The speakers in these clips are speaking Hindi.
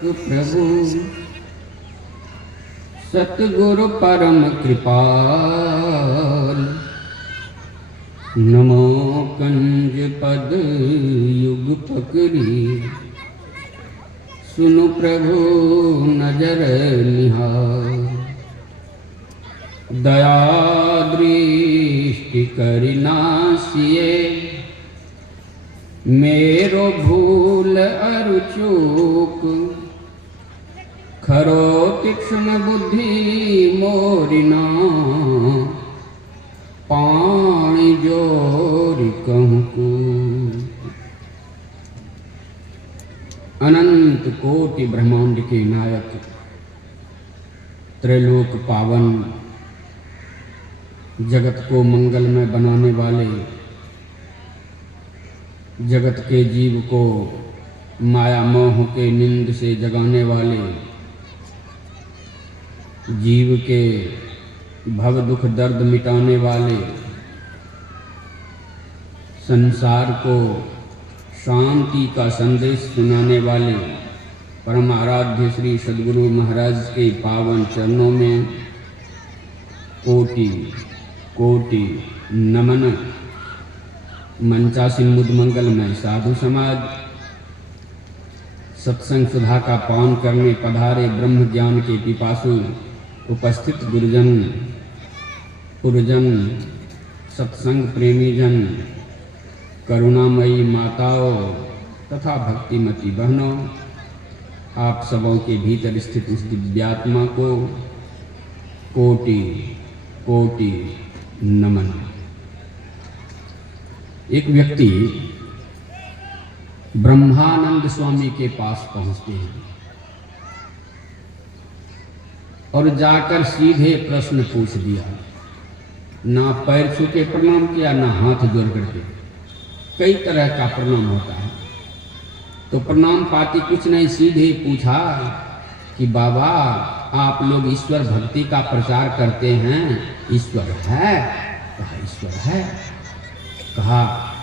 प्रभु सतगुरु परम कृपाल। नमो कंज पद युग पकड़ी, सुनु प्रभु नजर निहार। दया दृष्टि करि नासिए, मेरो भूल अरु चूक। खरो तीक्ष्ण बुद्धि मोरिना, पाणी जोरि कहूँ को। अनंत कोटि ब्रह्मांड के नायक, त्रैलोक पावन, जगत को मंगलमय बनाने वाले, जगत के जीव को माया मोह के निंद से जगाने वाले, जीव के भव दुख दर्द मिटाने वाले, संसार को शांति का संदेश सुनाने वाले परम आराध्य श्री सद्गुरु महाराज के पावन चरणों में कोटि कोटि नमन। मंचासीन मुद मंगलमय साधु समाज, सत्संग सुधा का पान करने पधारे ब्रह्म ज्ञान के पिपासु, उपस्थित गुरुजन पुरजन, सत्संग प्रेमी जन, करुणामयी माताओं तथा भक्तिमती बहनों, आप सबों के भीतर स्थित इस दिव्यात्मा को कोटि कोटि नमन। एक व्यक्ति ब्रह्मानंद स्वामी के पास पहुंचते हैं और जाकर सीधे प्रश्न पूछ दिया। ना पैर छू के प्रणाम किया, ना हाथ जोड़ करके। कई तरह का प्रणाम होता है, तो प्रणाम पाती कुछ नहीं, सीधे पूछा कि बाबा आप लोग ईश्वर भक्ति का प्रचार करते हैं, ईश्वर है? कहा ईश्वर है। कहा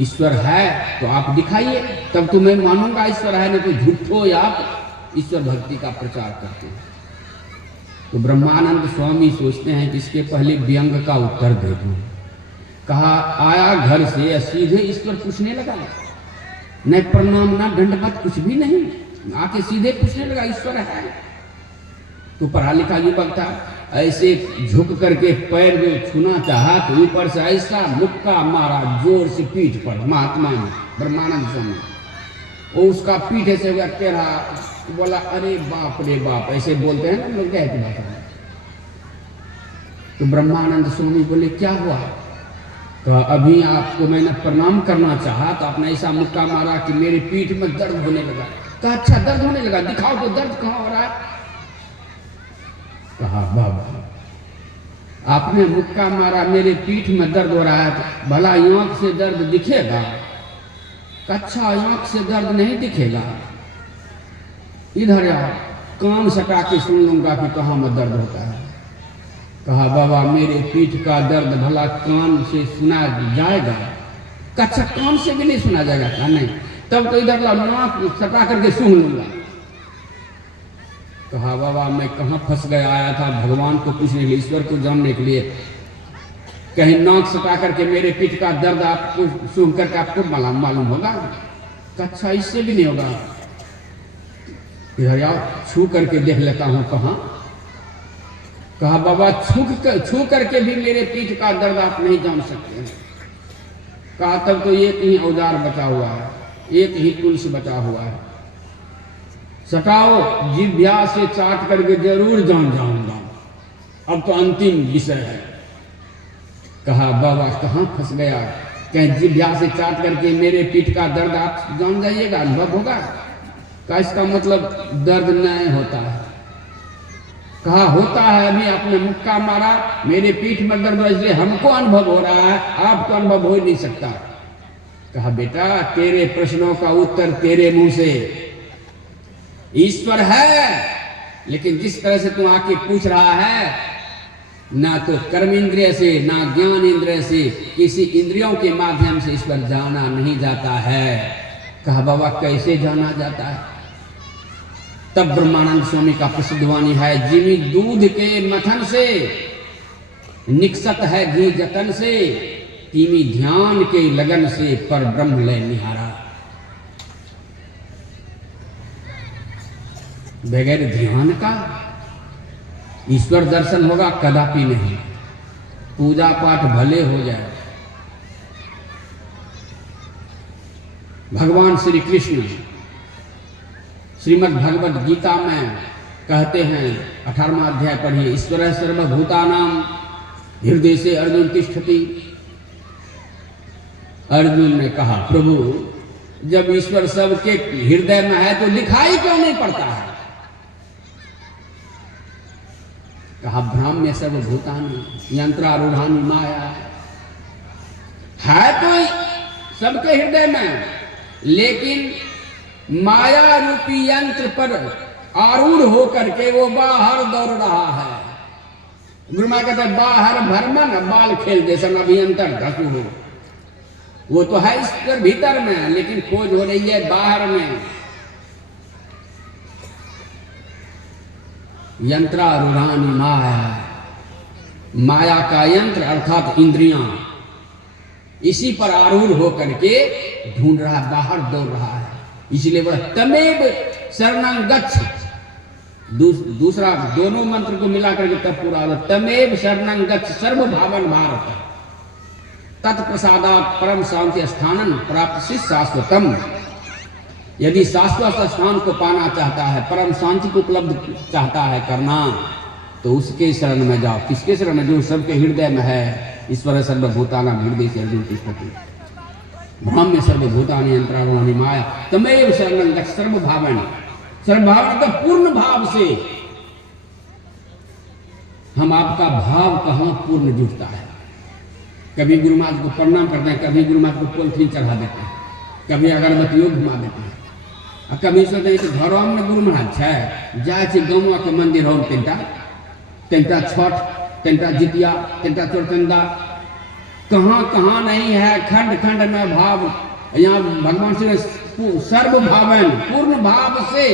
ईश्वर है तो आप दिखाइए, तब तो मैं मानूंगा ईश्वर है, नहीं तो झूठो या आप ईश्वर भक्ति का प्रचार करते हैं। तो ब्रह्मानंद स्वामी सोचते हैं कि इसके पहले व्यंग का उत्तर दे दूं। कहा आया घर से सीधे ईश्वर पूछने लगा, न प्रणाम न दंडवत कुछ भी नहीं, आके सीधे पूछने लगा ईश्वर है। तो पढ़ा लिखा युवक था, ऐसे झुक करके पैर में छूना चाहा तो ऊपर से ऐसा मुक्का मारा जोर से पीठ पर महात्मा ने, ब्रह्मानंद स्वामी। वो उसका पीठ ऐसे हुआ टेढ़ा, बोला अरे बाप रे बाप, ऐसे बोलते हैं ना लोग कहते भाषा में। तो ब्रह्मानंद स्वामी बोले क्या हुआ? कहा अभी आपको मैंने प्रणाम करना चाहा तो आपने ऐसा मुक्का मारा कि मेरे पीठ में दर्द होने लगा। कहा अच्छा दर्द होने लगा, दिखाओ तो दर्द कहाँ हो रहा है? कहा बाबा आपने मुक्का मारा, मेरे पीठ में दर्द हो रहा है, तो भला आंख से दर्द दिखेगा? अच्छा आंख से दर्द नहीं दिखेगा, इधर आओ कान सटा के सुन लूंगा कि कहाँ में दर्द होता है। कहा बाबा मेरे पीठ का दर्द भला कान से सुना जाएगा? अच्छा कान से भी नहीं सुना जाएगा? कहा नहीं, तब तो इधर नाक सटा करके सुन लूंगा। कहा बाबा मैं कहाँ फंस गया, आया था भगवान को पूछने के लिए, ईश्वर को जानने के लिए, कहीं नाक सटा करके मेरे पीठ का दर्द आपको सुन करके आपको मालूम होगा? अच्छा इससे भी नहीं होगा, इधर यार छू करके देख लेता हूँ कहाँ। कहा बाबा छू करके भी मेरे पीठ का दर्द आप नहीं जान सकते हैं। कहा तब तो एक ही औजार बचा हुआ है, एक ही तुलसी बचा हुआ है, सटाओ जिभ्या से चाट करके जरूर जान जाऊंगा, अब तो अंतिम विषय है। कहा बाबा कहाँ फंस गया? कहीं जिभ्या से चाट करके मेरे पीठ का दर्द आप जान जाइएगा, अनुभव होगा? का इसका मतलब दर्द नहीं होता है। कहा होता है, अभी आपने मुक्का मारा, मेरे पीठ में दर्द, इसलिए हमको अनुभव हो रहा है, आपको अनुभव हो ही नहीं सकता। कहा बेटा तेरे प्रश्नों का उत्तर तेरे मुंह से, ईश्वर है, लेकिन जिस तरह से तू आके पूछ रहा है, ना तो कर्म इंद्रिय से ना ज्ञान इंद्रिय से, किसी इंद्रियों के माध्यम से ईश्वर जाना नहीं जाता है। कहा बाबा कैसे जाना जाता है? तब ब्रह्मानंद स्वामी का प्रसिद्ध वाणी है, जिमी दूध के मथन से निकसत है घी जतन से, तीमी ध्यान के लगन से पर ब्रह्म लय निहारा। बगैर ध्यान का ईश्वर दर्शन होगा कदापि नहीं। पूजा पाठ भले हो जाए। भगवान श्री कृष्ण श्रीमद् भगवद गीता में कहते हैं, 18वां अध्याय पढ़िए, ईश्वर सर्वभूतानां हृदय से अर्जुन तिष्ठति। अर्जुन ने कहा, प्रभु जब ईश्वर सबके हृदय में है तो दिखाई क्यों नहीं पड़ता है? कहा, ब्राह्म्य सर्वभूतानि यंत्रारूढ़ानि माया। है तो सबके हृदय में, लेकिन माया रूपी यंत्र पर आरूढ़ होकर के वो बाहर दौड़ रहा है। गुरु माँ कहते हैं, बाहर भरमन बाल खेल जैसा अभियंतर धतु हो। वो तो है ईश्वर भीतर में, लेकिन खोज हो रही है बाहर में। यंत्रारूढ़ानि माया, माया का यंत्र अर्थात इंद्रियां, इसी पर आरूढ़ होकर के ढूंढ रहा है, बाहर दौड़ रहा है। इसलिए वह तमेव शरणं गच्छ, दूसरा दोनों मंत्र को मिलाकर के तब पूरा होगा, तमेव शरणं गच्छ सर्वभावन भारत तत्प्रसादात् परम शांति स्थानं प्राप्त शाश्वतम। यदि शाश्वत स्थान को पाना चाहता है, परम शांति को उपलब्ध चाहता है करना, तो उसके शरण में जाओ। किसके शरण में? जो सबके हृदय में है। ईश्वर सर्वभूतानां हृदय से अर्जुन तिष्ठति, ब्रह्म सर्वभूतानि यंत्रारूढ़ानि माया, तमेव शरणं गच्छ सर्वभावेन। सर्वभाव तो पूर्ण भाव से। हम आपका भाव कहाँ पूर्ण जुटता है? कभी गुरु महाराज को प्रणाम करते हैं, कभी गुरु महाराज को पॉलिथीन चढ़ा देते हैं, कभी अगरबत्तियों घुमा देते हैं, और कभी सोचते हैं घरों में गुरु महाराज है, जाए गाँव के मंदिर हो, तेंटा छठ, तेंटा जितिया, तेंटा चौरचंदा, कहाँ कहाँ नहीं है, खंड खंड में भाव। यहाँ भगवान श्री सर्वभावन पूर्ण भाव से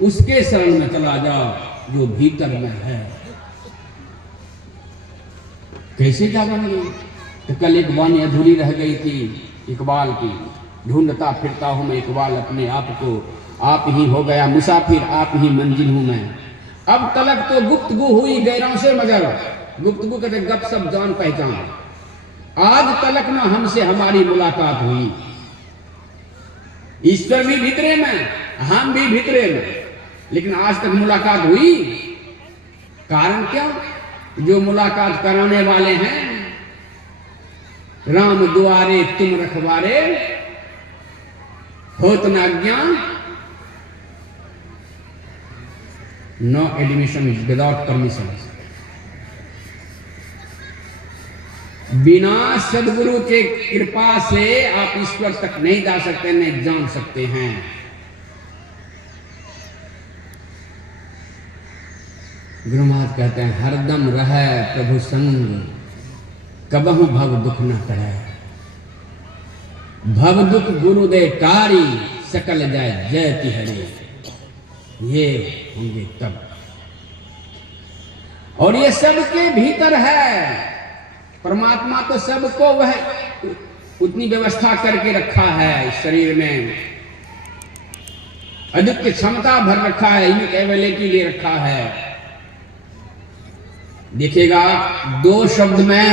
उसके शरण में चला जाओ जो भीतर में है। कैसे जाएंगे? तो कल एक वाणी अधूरी रह गई थी इकबाल की, ढूंढता फिरता हूं मैं इकबाल अपने आप को, आप ही हो गया मुसाफिर, आप ही मंजिल हूं मैं। अब तलक तो गुफ्तगू हुई गैरों से, मगर गुफ्तगू कहते गप सब जान पहचान। आज तलक न हमसे हमारी मुलाकात हुई। ईश्वर भी भीतरे में, हम भी भीतरे में, लेकिन आज तक मुलाकात हुई। कारण क्या? जो मुलाकात कराने वाले हैं, राम दुआरे तुम रखवारे, होत न ज्ञान, नो एडमिशन विदाउट परमिशन। बिना सदगुरु के कृपा से आप ईश्वर तक नहीं जा सकते, नहीं जान सकते हैं। गुरु महाराज कहते हैं, हरदम रहे प्रभु संग, कबहु भव दुख न करे। भव दुख गुरुदेव कारी, सकल जाय जयति हरे। ये होंगे तब। और ये सबके भीतर है। परमात्मा तो सबको वह उतनी व्यवस्था करके रखा है, शरीर में अधिक क्षमता भर रखा है, इनएबिलिटी ले रखा है। देखिएगा, 2 शब्द में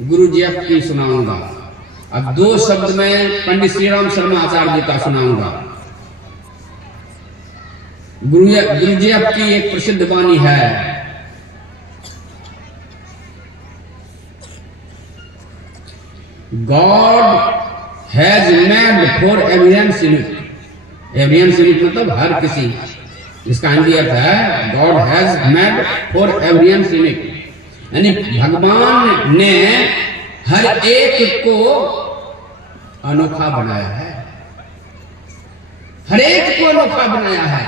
गुरु जी की सुनाऊंगा, अब 2 शब्द में पंडित श्री राम शर्मा आचार्य जी का सुनाऊंगा। गुरु जी की एक प्रसिद्ध वाणी है, God has made for evidence in it. Evidence in it मतलब हर किसी, इसका हिंदी अर्थ है God has made for evidence in it। यानी भगवान ने हर एक को अनोखा बनाया है, हर एक को अनोखा बनाया है।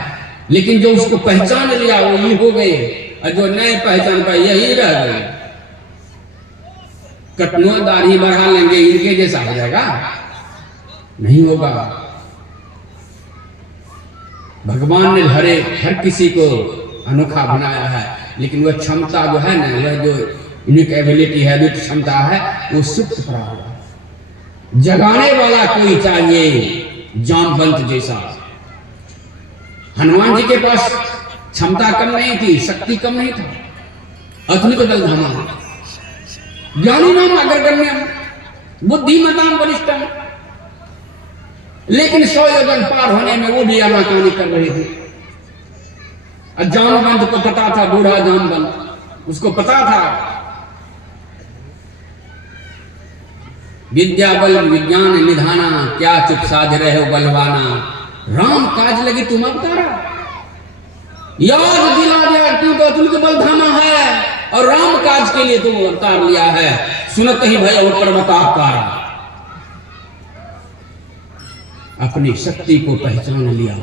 लेकिन जो उसको पहचान लिया वो ये हो गए, और जो नहीं पहचान पाए यही रह गए। कटनो दाढ़ी बढ़ा लेंगे, इनके जैसा हो जाएगा? नहीं होगा। भगवान ने हर किसी को अनोखा बनाया है, लेकिन वह क्षमता जो है ना, वह जो यूनिक एबिलिटी है, जो क्षमता है, वो सुप्त पड़ा हुआ है। जगाने वाला कोई चाहिए जामवंत जैसा। हनुमान जी के पास क्षमता कम नहीं थी, शक्ति कम नहीं था, अतुलित बल धामा, ज्ञानी नाम अग्रगण्यम, बुद्धिमताम वरिष्ठम, लेकिन 100 योजन पार होने में वो भी आनाकानी कर रहे थे। जामवंत को पता था, बूढ़ा जामवंत, उसको पता था विद्या बल विज्ञान निधाना, क्या चुप साध रहे हो बलवाना, राम काज लगी तुम अवतारा। याद दिला दिया तू तो अतुलित बल धामा है और राम काज के लिए तुम अवतार लिया है। सुनत ही भय और पर्वताकार, अपनी शक्ति को पहचान लिया।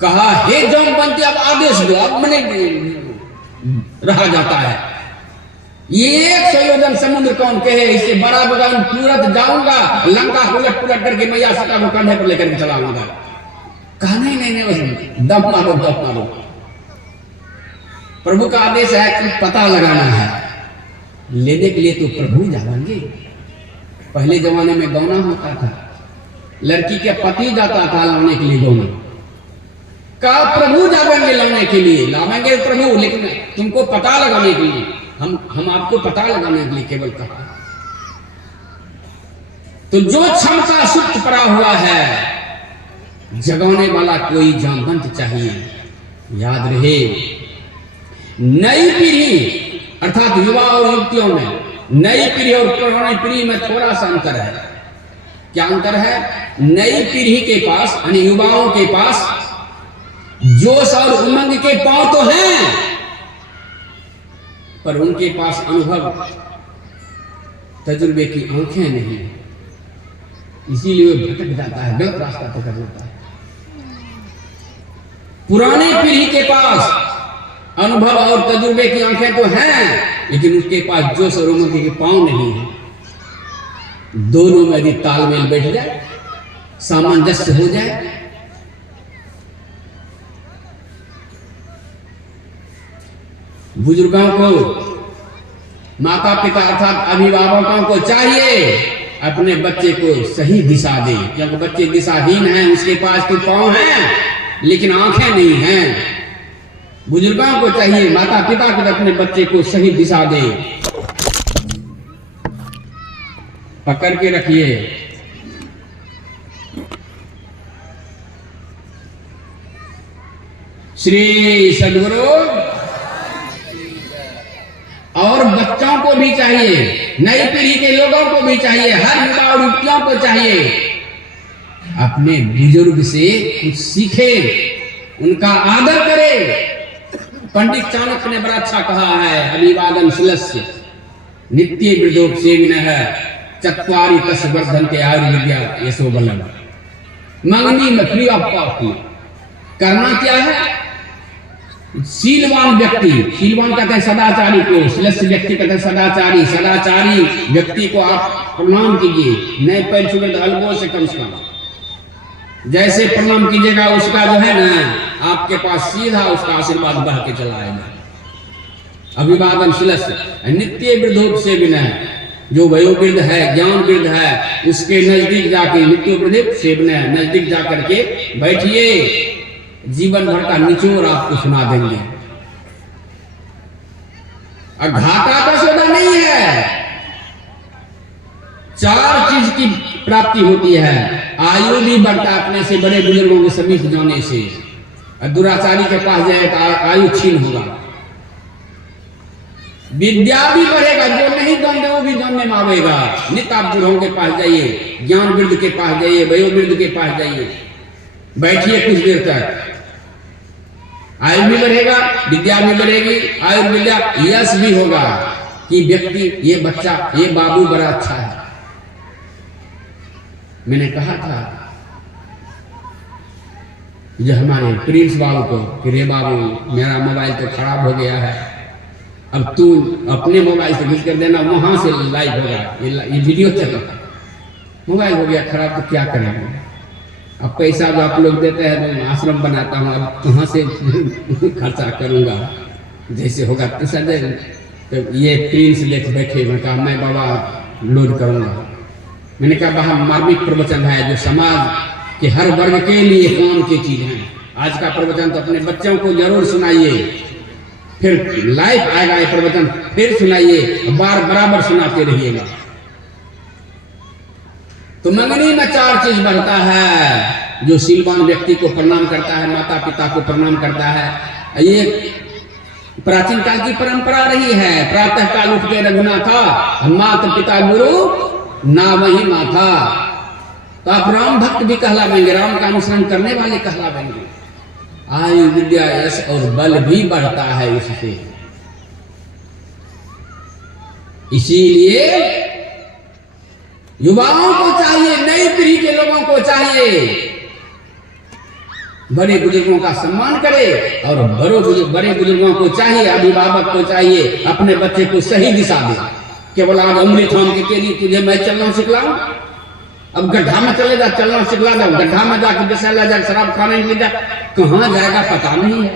कहा हे जामवंत अब आदेश दो, अब मैंने रहा जाता है। ये 100 योजन समुद्र कौन कहे, इससे बड़ा बगान तुरंत जाऊंगा, लंका उलट पुलट करके मैया सीता को कंधे पर लेकर के चला आऊंगा। कहा नहीं, दम मारो दम मारो। प्रभु का आदेश है कि पता लगाना है, लेने के लिए तो प्रभु जाएंगे। पहले जमाने में गौना होता था, लड़की के पति जाता था लाने के लिए गौना, कहा प्रभु जाएंगे लाने के लिए, लावेंगे प्रभु, लेकिन तुमको पता लगाने के लिए, हम आपको पता लगाने के लिए केवल कहा। तो जो क्षमता सुप्त पड़ा हुआ है, जगाने वाला कोई जामवंत चाहिए। याद रहे, नई पीढ़ी अर्थात युवा और युवतियों में, नई पीढ़ी और पुरानी पीढ़ी में थोड़ा सा अंतर है। क्या अंतर है? नई पीढ़ी के पास यानी युवाओं के पास जोश और उमंग के पांव तो हैं, पर उनके पास अनुभव तजुर्बे की आंखें नहीं, इसीलिए वो भटक जाता है, गलत रास्ता पकड़ लेता है। पुराने पीढ़ी के पास अनुभव और तजुर्बे की आंखें तो हैं, लेकिन उसके पास जोश और उमंग के पांव नहीं है। दोनों में यदि तालमेल बैठ जाए, सामंजस्य हो जाए, बुजुर्गों को, माता पिता अर्थात अभिभावकों को चाहिए अपने बच्चे को सही दिशा दे, क्योंकि बच्चे दिशाहीन हैं, उसके पास तो पांव हैं लेकिन आंखें नहीं हैं। बुजुर्गों को चाहिए, माता पिता को अपने बच्चे को सही दिशा दे। पकड़ के रखिए। श्री सद्गुरु। और बच्चों को भी चाहिए, नई पीढ़ी के लोगों को भी चाहिए, हर युवा और युवतियों को चाहिए अपने बुजुर्ग से कुछ सीखे, उनका आदर करे। पंडित चाणक्य ने बड़ा अच्छा कहा है, अभिवादन सुलस्य नित्य वृद्धोपसेविनः चत्वारि तस वर्धन्ते आयुर्विद्या यशो बलम्। मंगनी में फ्री ऑफ कॉस्ट करना क्या है? शीलवान व्यक्ति, शीलवान कहते हैं सदाचारी को, शिलस्य व्यक्ति कहते हैं सदाचारी। सदाचारी व्यक्ति को आप प्रणाम कीजिए, नए पैर छूकर अलगो से कम से कम जैसे प्रणाम कीजिएगा, उसका जो है ना आपके पास सीधा उसका आशीर्वाद बह के चला आएगा। अभिवादन शिलस्य नित्य वृद्धोपसेविनः, जो वयोवृद्ध है, ज्ञान वृद्ध है, उसके नजदीक जाके नित्य वृद्धोपसेविनः, नजदीक जाकर के बैठिए, जीवन भर का निचोड़ आपको सुना देंगे। घाटा का सौदा नहीं है। 4 चीज की प्राप्ति होती है। आयु भी बढ़ता है अपने से बड़े बुजुर्गों के समीप जाने से। दुराचारी के पास जाए तो आयु छीन होगा। विद्या भी बढ़ेगा, जो नहीं जानते वो भी जानने में आवेगा। नित्य आप बुढ़ों के पास जाइए, ज्ञान वृद्ध के पास जाइए, वयोवृद्ध के पास जाइए, बैठिए कुछ देर तक, आयु भी बढ़ेगा, विद्या भी बढ़ेगी। आयु विद्या यश भी होगा कि व्यक्ति, ये बच्चा, ये बाबू बड़ा अच्छा है। मैंने कहा था जो हमारे प्रिंस बाबू को कि रे बाबू मेरा मोबाइल तो खराब हो गया है, अब तू अपने मोबाइल से घुस कर देना, वहां से लाइव होगा, ये वीडियो चला। मोबाइल हो गया खराब तो क्या करेंगे? अब पैसा जो आप लोग देते हैं मैं आश्रम बनाता हूँ, अब कहाँ से खर्चा करूँगा, जैसे होगा पैसा दे। तो ये प्रिंस लेके बैठे, मैं कहा मैं बाबा लोड करूँगा। मैंने कहा बाहर मार्मिक प्रवचन है जो समाज के हर वर्ग के लिए काम की चीज़ है। आज का प्रवचन तो अपने बच्चों को जरूर सुनाइए, फिर लाइफ आएगा ये प्रवचन फिर सुनाइए, बार बराबर सुनाते रहिएगा। तो मंगनी में 4 चीज बढ़ता है। जो शीलवान व्यक्ति को प्रणाम करता है, माता पिता को प्रणाम करता है। ये प्राचीन काल की परंपरा रही है। प्रातः काल उठ के रघुनाथा, माता पिता गुरु ना वही माथा। तो आप राम भक्त भी कहलावेंगे, राम का अनुसरण करने वाले कहलावेंगे। आयु विद्या यश और बल भी बढ़ता है इससे। इसीलिए युवाओं को चाहिए, नई पीढ़ी के लोगों को चाहिए बड़े बुजुर्गों का सम्मान करे, और बड़े बुजुर्गों को चाहिए, अभिभावक को चाहिए अपने बच्चे को सही दिशा दे। केवल आज उंगली थाम के तेरी तुझे मैं चलना सिखलाऊं, अब गड्ढा में चले जा, चलना सिखला दो, गड्ढा में जाकर बेसला जा, शराब खाने के लिए जा, कहाँ जाएगा पता नहीं है,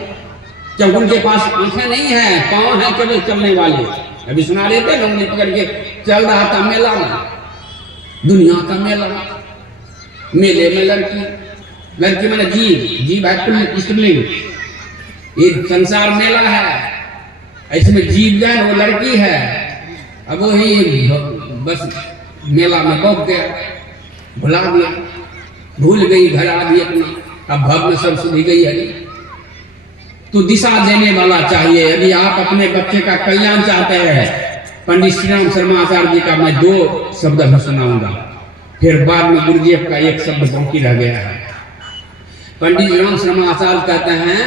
क्योंकि उनके पास आंखें नहीं है, पांव है केवल चलने वाले। अभी सुना रहे थे उंगली पकड़ के चल रहा था मेला में, दुनिया का मेला। मेले में लड़की मैंने जीव है स्त्रीलिंग, ये संसार मेला है, इसमें जीव जो है वो लड़की है। अब वही बस मेला में पहुंच गया, भुला दिया, भूल गई घर आ गई अपना, अब भव में सब सुधी गई है। तो दिशा देने वाला चाहिए। यदि आप अपने बच्चे का कल्याण चाहते हैं, पंडित श्री राम शर्मा आचार्य जी का मैं 2 शब्द भी सुनाऊंगा, फिर बाद में गुरुदेव का 1 शब्द बाकी रह गया है। पंडित राम शर्मा आचार्य कहते हैं,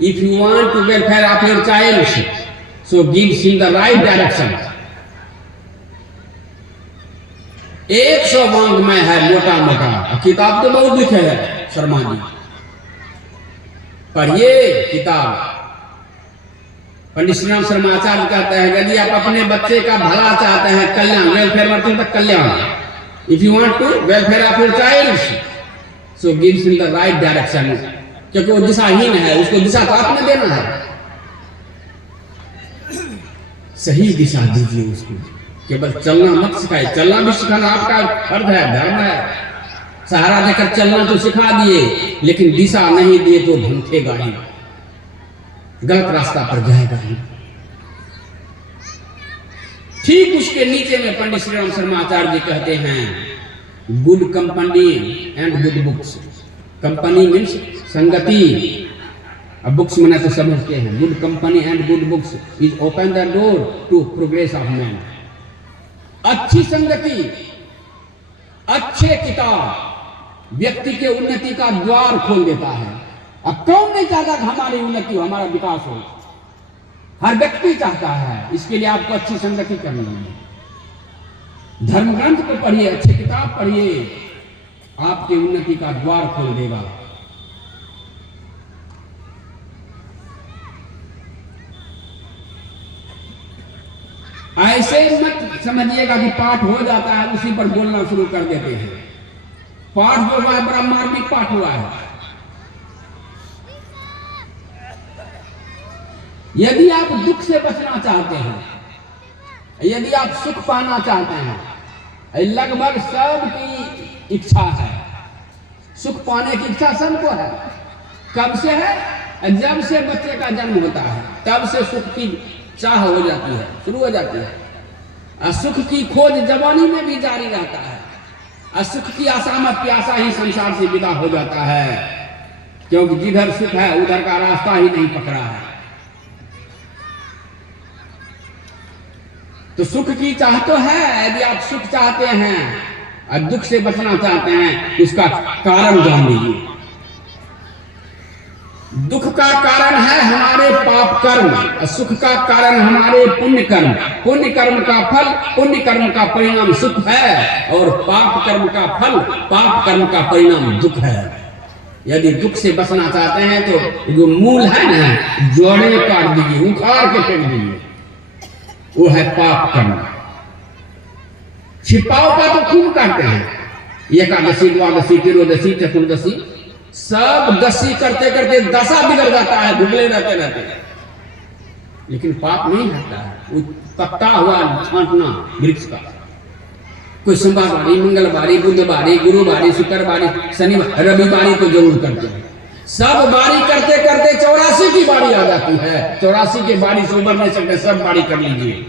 if you want to welfare of your child so give him the right direction. 100 वांग में है मोटा मोटा, किताब तो बहुत लिखे है शर्मा जी, पढ़िए किताब। पंडित श्री राम शर्मा आचार्य कहते हैं, यदि आप अपने बच्चे का भला चाहते हैं, कल्याण, वेलफेयर मतलब तक कल्याण, if you want to welfare of your child so give him the right direction. क्योंकि वो दिशाहीन है, उसको दिशा तो आपने देना है, सही दिशा दीजिए उसको। केवल चलना मत सिखाए, चलना भी सिखाना आपका फर्ज है, धर्म है। सहारा देकर चलना तो सिखा दिए, लेकिन दिशा नहीं दिए तो भटकेगा ही, गलत रास्ता पर जाएगा ही। ठीक उसके नीचे में पंडित श्री राम शर्मा आचार्य जी कहते हैं, good company and good books. Company means संगति, अब बुक्स मैंने तो समझते हैं। Good company and good books is open the door to progress of man. अच्छी संगति, अच्छे किताब व्यक्ति के उन्नति का द्वार खोल देता है। अब कौन नहीं चाहता कि हमारी उन्नति हो, हमारा विकास हो? हर व्यक्ति चाहता है। इसके लिए आपको अच्छी संगति करनी है। धर्म ग्रंथ को पढ़िए, अच्छे किताब पढ़िए, आपकी उन्नति का द्वार खोल देगा। ऐसे मत समझिएगा कि पाठ हो जाता है उसी पर बोलना शुरू कर देते हैं। पाठ जो हुआ है बड़ा मार्मिक पाठ हुआ है। यदि आप दुख से बचना चाहते हैं, यदि आप सुख पाना चाहते हैं, लगभग सबकी इच्छा है, सुख पाने की इच्छा सबको है। कब से है? जब से बच्चे का जन्म होता है तब से सुख की चाह हो जाती है, शुरू हो जाती है। सुख की खोज जवानी में भी जारी रहता है। सुख की आशा में प्यासा ही संसार से विदा हो जाता है, क्योंकि जिधर सुख है उधर का रास्ता ही नहीं पकड़ा है। तो सुख की चाह तो है। यदि आप सुख चाहते हैं और दुख से बचना चाहते हैं, उसका कारण जान लीजिए। दुख का कारण है हमारे पाप कर्म, और सुख का कारण हमारे पुण्य कर्म। पुण्य कर्म का फल, पुण्य कर्म का परिणाम सुख है, और पाप कर्म का फल, पाप कर्म का परिणाम दुख है। यदि दुख से बचना चाहते हैं तो जो मूल है ना, जोड़े काट दीजिए, उखाड़ के फेंक दीजिए, वो है पाप कर्म। छिपाव का तो खूब करते हैं, एकादशी, द्वादशी, त्रियोदशी, चतुर्दशी, सब दशी करते करते दशा बिगड़ जाता है, भुगले रहते रहते, लेकिन पाप नहीं हटता है। वो पत्ता हुआ छांटना वृक्ष का, कोई सोमवारी, मंगलवारी, बुधवारी, गुरुवारी, शुक्रवारी, शनिवार, रविवारी तो जरूर करते हैं। सब बारी करते करते 84 की बारी आ जाती है। 84 के बारी से उबर नहीं सकते, सब बारी कर लीजिए।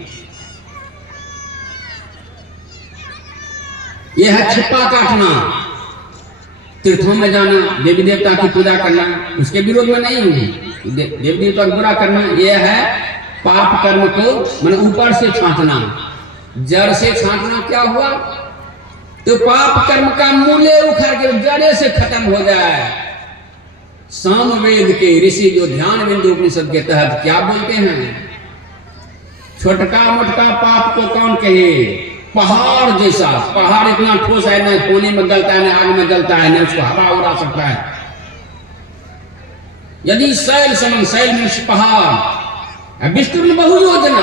यह है छिपा काटना, तीर्थों में जाना, देवी देवता की पूजा करना, उसके विरोध में नहीं हूं। देवी देवता को बुरा करना, यह है पाप कर्म को मैंने ऊपर से छांटना, जड़ से छांटना। क्या हुआ? तो पाप कर्म का मूले उखड़ के जड़े से खत्म हो जाए। सामवेद के ऋषि जो ध्यान बिंदु उपनिषद के तहत क्या बोलते हैं? छोटका मोटका पाप को कौन कहे? पहाड़ जैसा, पहाड़ इतना ठोस है, न पानी में गलता है, न आग में जलता है, न उसको हवा उड़ा सकता है। यदि शैल समान, शैल में पहाड़, विष्णु में बहु योजना,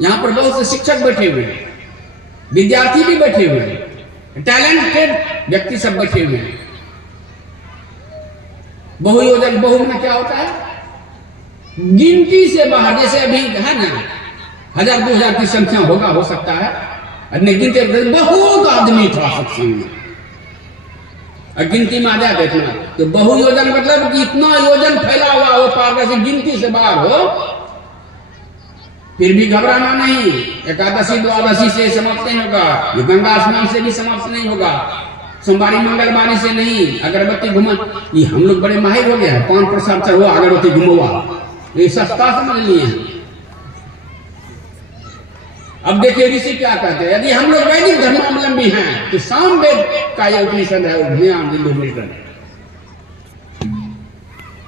यहां पर बहुत से शिक्षक बैठे हुए हैं, विद्यार्थी भी बैठे हुए हैं, टैलेंटेड व्यक्ति सब बैठे हुए हैं। बहुयोजन, बहु में क्या होता है? गिनती से बाहर, जैसे अभी है ना 1000 2000 की संख्या होगा, हो सकता है, गिनती बहुत आदमी था सत्संग में, गिनती में आ जाए देखना तो बहुयोजन मतलब कि इतना योजन फैला हुआ हो, पार से गिनती से बाहर हो, फिर भी घबराना नहीं। एकादशी द्वादशी से समाप्त नहीं होगा, गंगा स्नान से भी समाप्त नहीं होगा, सोमवारी मंगलवारी से नहीं। अगरबत्ती घुमा, ये हम लोग बड़े माहिर हो गए हैं, पान प्रसाद चढ़ो, अगरबत्ती घुमवा, ये सस्ता समझ लिए हैं। अब देखिए ऋषि क्या कहते हैं, यदि हम लोग वैदिक धर्मावलंबी हैं तो सामवेद का यह उपनिषद है, उपनिषद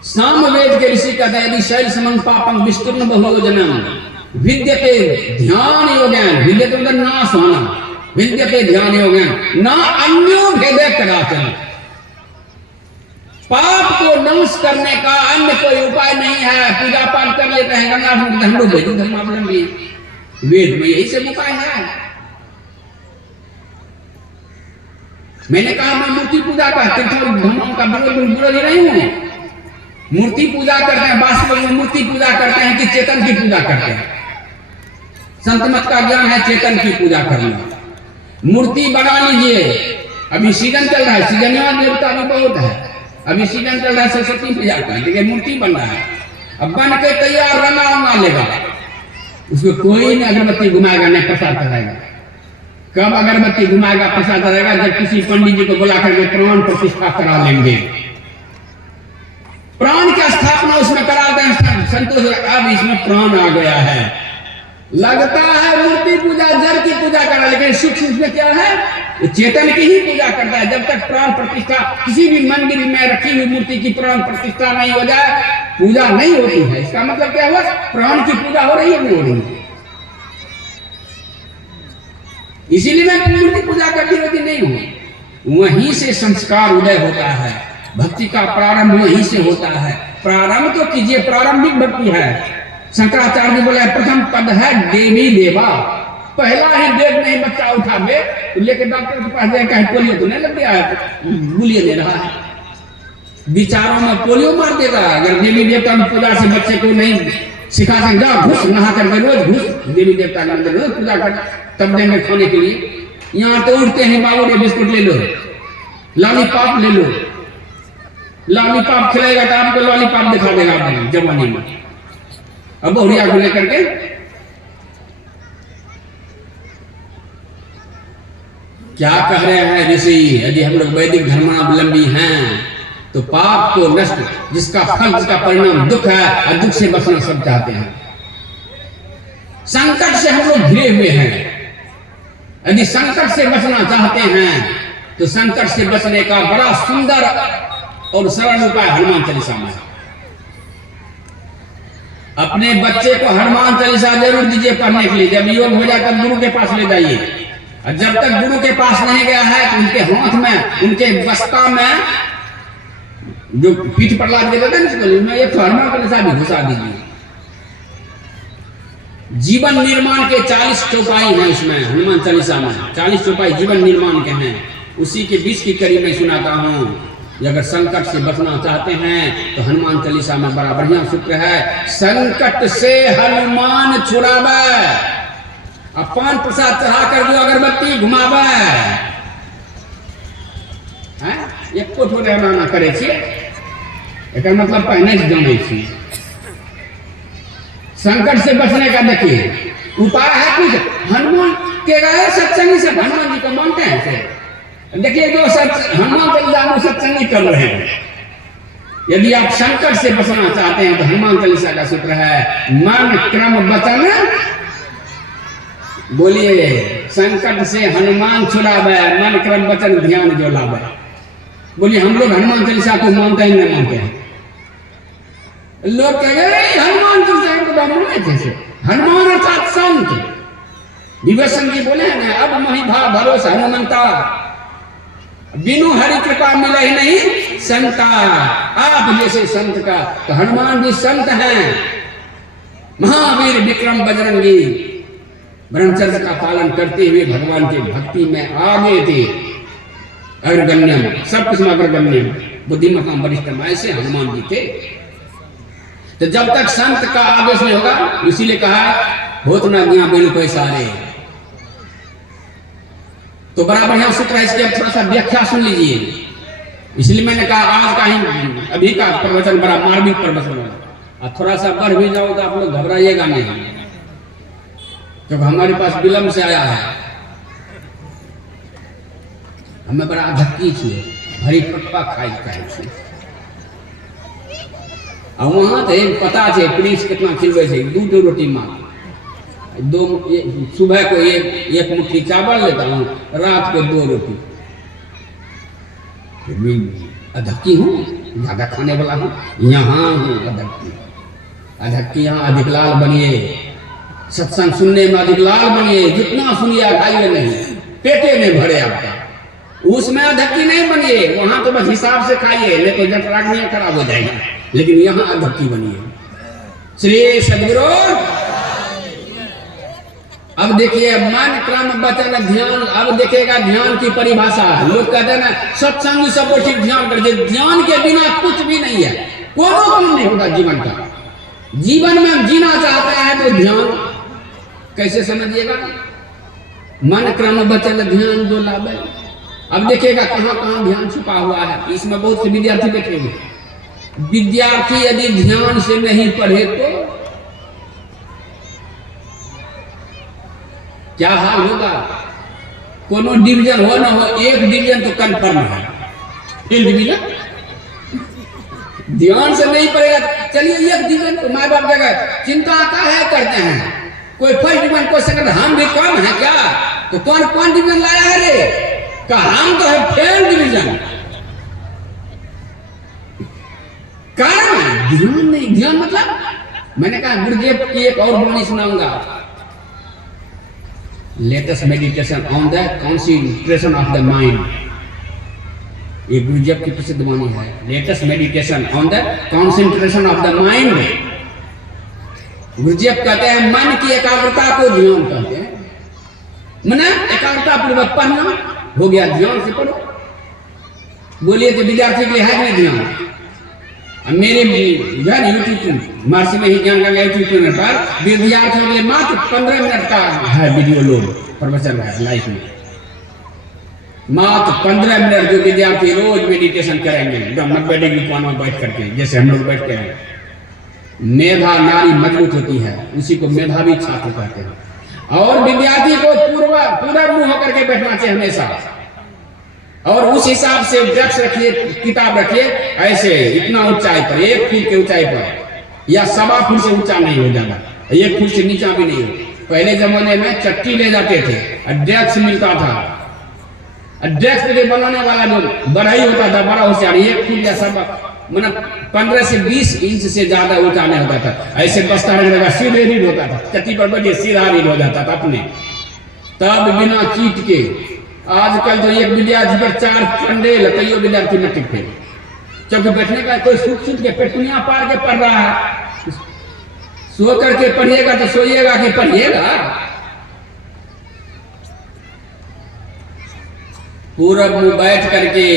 सामवेद के ऋषि कहते हैं, यदि शैल समं पापं विस्तृण बहुयोजनम विद्यते ध्यान योगेन, विद्यते मतलब नाश होना, विद्यते ध्यान योगेन ना अन्यो भेदे कदाचन। पाप को नाश करने का अन्य कोई उपाय नहीं है। पूजा पाठ कर लेते हैं, गंगा हम लोग वैदिक धर्मावलंबी, वेद में यही सब उपाय है। मैंने कहा मैं मूर्ति पूजा का, धर्मों का विरोधी नहीं हूं। मूर्ति पूजा करते हैं, वास्तव में मूर्ति पूजा करते हैं कि चेतन की पूजा करते हैं? संत मत का ज्ञान है चेतन की पूजा करना। मूर्ति बना लीजिए, अभी सीजन चल रहा है, सीजनिया देवता भी बहुत है, अभी सीजन चल रहा है सरस्वती पूजा का, लेकिन मूर्ति बन रहा है। अब बन के तैयार रंगा उंगा लेगा, उसको कोई नहीं अगरबत्ती घुमाएगा, नहीं प्रसाद कराएगा। कब अगरबत्ती घुमाएगा, प्रसाद कराएगा? जब किसी पंडित जी को बुला करके प्राण प्रतिष्ठा करा लेंगे, प्राण की स्थापना उसमें करा दें, संतोष। अब इसमें प्राण आ गया है, लगता है मूर्ति पूजा जड़ की पूजा कर रहा है, लेकिन सूक्ष्म उसमें क्या है? वो चेतन की ही पूजा करता है। जब तक प्राण प्रतिष्ठा किसी भी मंदिर में रखी हुई मूर्ति की प्राण प्रतिष्ठा नहीं हो जाए, पूजा नहीं होती है। इसका मतलब क्या हुआ? प्राण की पूजा हो रही है, नहीं हो रही है। इसीलिए मैं मूर्ति पूजा करती रहती नहीं हूं। वहीं से संस्कार उदय होता है, भक्ति का प्रारंभ वहीं से होता है। प्रारंभ तो कीजिए, प्रारंभिक भक्ति है। शंकराचार्य बोले प्रथम पद है देवी देवा, पहला ही देव नहीं बच्चा उठावे तो लेके डॉक्टर के पास जाए, पोलियो तो नहीं लग गया है, गुलिये दे रहा है, विचारों में पोलियो मार देगा। अगर देवी देवता की पूजा से बच्चे को नहीं सिखा सकता, घुस नहा करके रोज घुस देवी देवता के अंदर रोज पूजा कर, तब देंगे खाने के लिए। यहाँ तो उठते हैं, बाबू रे बिस्कुट ले लो, लॉलीपॉप ले लो, लॉलीपॉप खिलाएगा तो आपको लॉलीपॉप दिखा देगा जवानी में। अब बहुरिया को लेकर के क्या कह रहे हैं ऋषि, यदि हम लोग वैदिक धर्मावलंबी हैं तो पाप को नष्ट, जिसका फल, जिसका परिणाम दुख है, और दुख से बचना सब चाहते हैं। संकट से हम लोग घिरे हुए हैं। यदि संकट से बचना चाहते हैं तो संकट से बचने का बड़ा सुंदर और सरल उपाय हनुमान चालीसा में है। अपने बच्चे को हनुमान चालीसा जरूर दीजिए पढ़ने के लिए। जब योग हो जाए तब गुरु के पास ले जाइए, और जब तक गुरु के पास नहीं गया है तो उनके हाथ में, उनके बस्ता में जो पीठ पर लाद के देते हैं उसमें एक हनुमान चालीसा भी घुसा दीजिए। जीवन निर्माण के 40 चौपाई हैं उसमें, हनुमान चालीसा में 40 चौपाई जीवन निर्माण के हैं। उसी के बीच की कड़ी में सुनाता हूँ। अगर संकट से बचना चाहते हैं तो हनुमान चालीसा में बड़ा बढ़िया सूत्र है, संकट से हनुमान छुड़ावे, पान प्रसाद चढ़ा कर जो अगरबत्ती घुमावे, एक कोठो रहना ना करे छे, एक मतलब पहले से जाने छी। संकट से बचने का देखिए उपाय है कुछ, हनुमान के गए सत्संगी से हनुमान जी को मानते हैं से देखिए जो हनुमान चालीसा सत्संगी कर रहे हैं। यदि आप संकट से बचना चाहते हैं तो हनुमान चालीसा का सूत्र है, मन क्रम वचन, बोलिए संकट से हनुमान छुड़ावे, मन क्रम वचन ध्यान जो लावे। बोलिए हम लोग हनुमान चालीसा को मानते हैं नहीं मानते हैं? लोग कहेंगे हनुमान चालीसा को मानते कैसे? हनुमान अर्थात संत। विभीषण जी बोले हैं ना, अब मही भाव भरोसा हनुमंता, बिनु हरि कृपा मिले ही नहीं संता। आप जैसे संत का, तो हनुमान जी संत हैं, महावीर विक्रम बजरंगी, ब्रह्मचर्य का पालन करते हुए भगवान के भक्ति में आगे थे, अग्रगण्यम, सब कुछ में अग्रगण्यम, बुद्धिमताम वरिष्ठम, ऐसे हनुमान जी थे। तो जब तक संत का आदेश नहीं होगा, इसीलिए कहा होत ना ज्ञा बिनु कोई सारे। तो बड़ा बढ़िया सूत्र है, इसकी अब थोड़ा सा व्याख्या सुन लीजिए। इसलिए मैंने कहा आज का ही अभी का प्रवचन बड़ा मार्मिक प्रवचन होगा, और थोड़ा सा बढ़ भी जाओ तो आप लोग घबराइएगा नहीं, क्योंकि हमारे पास विलंब से आया है। हमें बड़ा धक्की छे, भरी पटपा खाई छे, और वहां तो पता है प्रिंस कितना खिलवे छे, 2 रोटी माँ, सुबह को एक मुट्ठी चावल लेता हूँ, रात को 2 रोटी। अधक्की हूँ, ज्यादा खाने वाला हूँ, यहाँ हूँ अधक्की। अधक्की यहाँ अधिकलाल बनिए, सत्संग सुनने में अधिकलाल बनिए, जितना सुनिए खाइए नहीं, पेटे में भरे आपका। उसमें अधक्की नहीं बनिए, वहां तो बस हिसाब से खाइए, नहीं तो जठराग्नि खराब हो जाएगी। लेकिन यहाँ अधक्की बनिए। श्री सद्गुरु। अब देखिए मन क्रम वचन ध्यान, अब देखिएगा ध्यान की परिभाषा। लोग कहते हैं ना सत्संग सब ठीक ध्यान कर, ध्यान के बिना कुछ भी नहीं है, कोनो काम नहीं होगा जीवन का। जीवन में जीना चाहते हैं तो ध्यान कैसे समझिएगा, मन क्रम वचन ध्यान जो लावे। अब देखिएगा कहाँ कहाँ ध्यान छुपा हुआ है। इसमें बहुत से विद्यार्थी बैठे हुए, विद्यार्थी यदि ध्यान से नहीं पढ़े तो क्या हाल होगा। कोनो डिवीजन हो ना हो, एक डिवीजन तो कन्फर्म है, फील्ड डिवीजन। ध्यान से नहीं पड़ेगा, चलिए एक डिवीजन तो माँ बाप जगह चिंता का है करते हैं, कोई फर्स्ट डिवीजन कोई सेकंड, हम भी कम है क्या? तो कौन डिवीजन लाया है रे? का हम तो है फेल डिवीजन। कारण ध्यान नहीं, ध्यान मतलब मैंने कहा गुरुदेव की एक और वाणी सुनाऊंगा, latest meditation on the concentration of the mind. ये गुरुदेव की प्रसिद्ध वाणी है, latest meditation on the concentration of the mind. गुरुदेव कहते हैं मन की एकाग्रता को ध्यान कहते हैं। मने एकाग्रता पूर्वक पढ़ना हो गया, ध्यान से पढ़ो। बोलिए तो विद्यार्थी के लिए है नहीं ध्यान। मेरे यूट्यूब महर्षि में ही ज्ञान का यूट्यूब चैनल पर विद्यार्थियों के लिए मात्र 15 मिनट का है वीडियो लोड प्रवचन है लाइफ में। मात्र 15 मिनट जो विद्यार्थी रोज मेडिटेशन करेंगे, एकदम 90 डिग्री कोण में बैठ करके, जैसे हम लोग बैठते हैं। मेधा नारी मजबूत होती है, उसी को मेधावी छात्र कहते हैं। और विद्यार्थी को पूरा मुंह होकर के बैठना चाहिए हमेशा, और उस हिसाब से डेस्क रखिए, किताब रखिए, ऐसे इतना ऊंचाई पर, 1 फीट के ऊंचाई पर, या 1.25 फीट से ऊंचा नहीं हो जाना, 1 फीट से नीचा भी नहीं हो। पहले जमाने में चट्टी ले जाते थे, डेस्क मिलता था, डेस्क के बनाने वाला जो बढ़ाई होता था, बड़ा होशियार, 1 फीट या 15 से 20 इंच से ज्यादा ऊंचा नहीं होता था। ऐसे बस्ता रखने सीधे रीड होता था, चट्टी पर बैठे सीधा रीड हो जाता था अपने, तब बिना चीट के। आजकल तो एक विद्यार्थी पर 4 कंडे लकइयो विद्यार्थी में टिकते, क्योंकि बैठने का कोई सूख के पेटुनिया पार के पढ़ रहा है। सो करके पढ़िएगा तो सोइएगा कि पढ़िएगा। पूरब मुंह बैठ करके,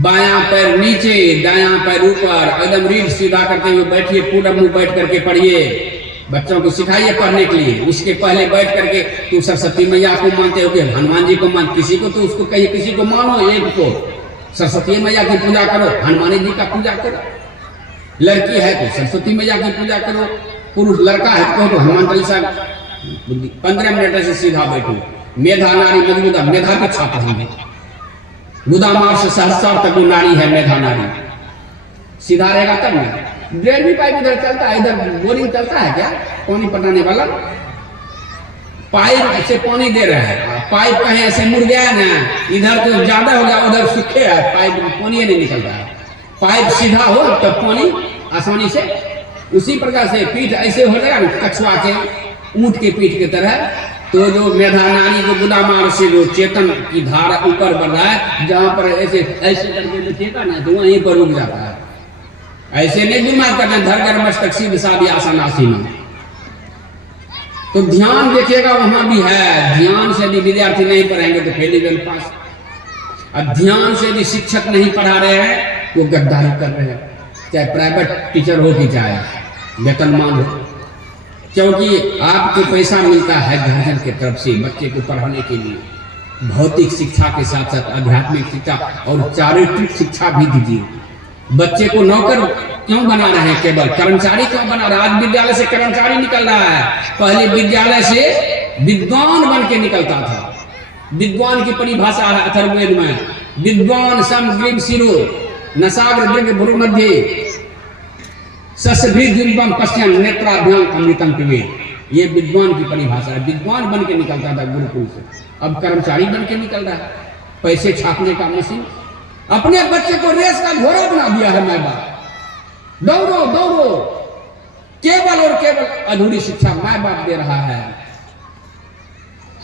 बायां पैर नीचे, दायां पैर ऊपर, एकदम रीढ़ सीधा करते हुए बैठिए। पूरब मुंह बैठ करके पढ़िए। बच्चों को सिखाइए पढ़ने के लिए। उसके पहले बैठ करके तू सरस्वती मैया को मानते हो कि हनुमान जी को मान, किसी को तो उसको कहिए, किसी को मानो, एक को सरस्वती मैया की पूजा करो, हनुमान जी का पूजा करो। लड़की है तो सरस्वती मैया की पूजा करो, पुरुष लड़का है तो हनुमान चालीसा 15 मिनट ऐसे सीधा बैठो। मेधा नारी मजबूदा, मेधा के छात्र होंगे। गुदामार से सहस्रार तक नारी है मेधा नारी। सीधा रहेगा तब ना। ड्रेन भी पाइप इधर चलता है, इधर बोरिंग चलता है क्या, पानी पटाने वाला पाइप से पानी दे रहा है। पाइप कहीं ऐसे मुड़ गया ना, इधर तो ज्यादा हो गया, उधर सूखे है, पाइप पानी नहीं निकल रहा है। पाइप सीधा हो तब पानी आसानी से। उसी प्रकार से पीठ ऐसे हो जाएगा ना, कछुआ के, ऊंट के पीठ की तरह। तो जो मेधा नारी जो गुदामार से जो चेतन की धारा ऊपर बढ़ रहा है, जहां पर ऐसे ऐसे करके देखिएगा ना तो वहीं पर रुक जाता है। ऐसे नहीं गुमा करना, धरकर मस्तक सीध साधी आसन आसीन। तो ध्यान देखिएगा वहां भी है। ध्यान से भी विद्यार्थी नहीं पढ़ेंगे तो फेल ही पास। और ध्यान से भी शिक्षक नहीं पढ़ा रहे हैं, वो गद्दारी कर रहे हैं, चाहे प्राइवेट टीचर हो कि चाहे वेतनमान हो। क्योंकि आपको पैसा मिलता है गार्जियन की तरफ से बच्चे को पढ़ाने के लिए। भौतिक शिक्षा के साथ साथ आध्यात्मिक शिक्षा और चारित्रिक शिक्षा भी दीजिए। बच्चे को नौकर क्यों बना रहे हैं, केवल कर्मचारी क्यों बना रहा है? आज विद्यालय से कर्मचारी निकल रहा है, पहले विद्यालय से विद्वान बन के निकलता था। विद्वान की परिभाषा है अथर्ववेद में, विद्वान सम ग्रीव शिरो नसाग्र दीर्घ भ्रू मध्य सस्भृद्युल्बम पश्यन नेत्राभ्याम अमृतम पिबेत। ये विद्वान की परिभाषा है। विद्वान बन के निकलता था गुरुकुल से, अब कर्मचारी बन के निकल रहा है, पैसे छापने का मशीन। अपने बच्चे को रेस का घोड़ा बना दिया है माँ बाप। दौड़ो दौड़ो, केवल और केवल अधूरी शिक्षा माँ बाप दे रहा है।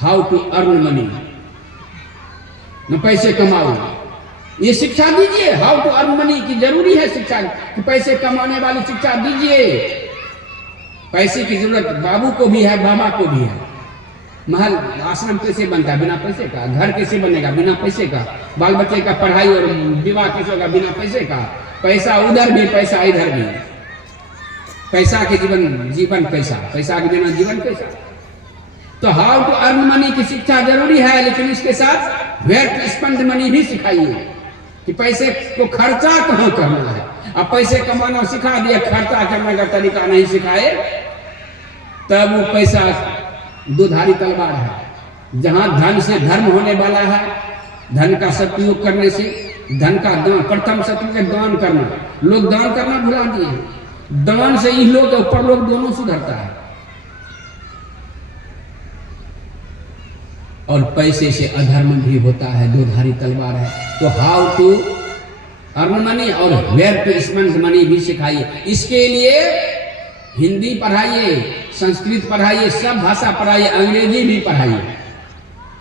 हाउ टू अर्न मनी, न पैसे कमाओ, ये शिक्षा दीजिए। हाउ टू अर्न मनी की जरूरी है शिक्षा, कि पैसे कमाने वाली शिक्षा दीजिए। पैसे की जरूरत बाबू को भी है, बाबा को भी है। महल आश्रम कैसे बनता है बिना पैसे का? घर कैसे बनेगा बिना पैसे का? बाल बच्चे का पढ़ाई और विवाह कैसे होगा बिना पैसे का? पैसा उधर भी, पैसा इधर भी। पैसा के जीवन पैसा, पैसा के बिना जीवन पैसा। तो हाउ टू अर्न मनी की शिक्षा जरूरी है, लेकिन इसके साथ वेयर टू स्पेंड मनी भी सिखाइए कि पैसे को खर्चा कहाँ करना है। अब पैसे कमाना सिखा दिया, खर्चा करने का तरीका नहीं सिखाए, तब वो पैसा दुधारी तलवार है। जहां धन से धर्म होने वाला है, धन का सदुपयोग करने से, धन का दान, प्रथम शत्रु के दान करना। लोग दान करना भुला दिए। दान से ही लोग ऊपर लोग दोनों सुधरता है। और पैसे से अधर्म भी होता है, दुधारी तलवार है। तो हाउ टू अर्न मनी और वेयर टू स्पेंड मनी भी सिखाइए। इसके लिए हिंदी पढ़ाइए, संस्कृत पढ़ाइए, सब भाषा पढ़ाइए, अंग्रेजी भी पढ़ाइए।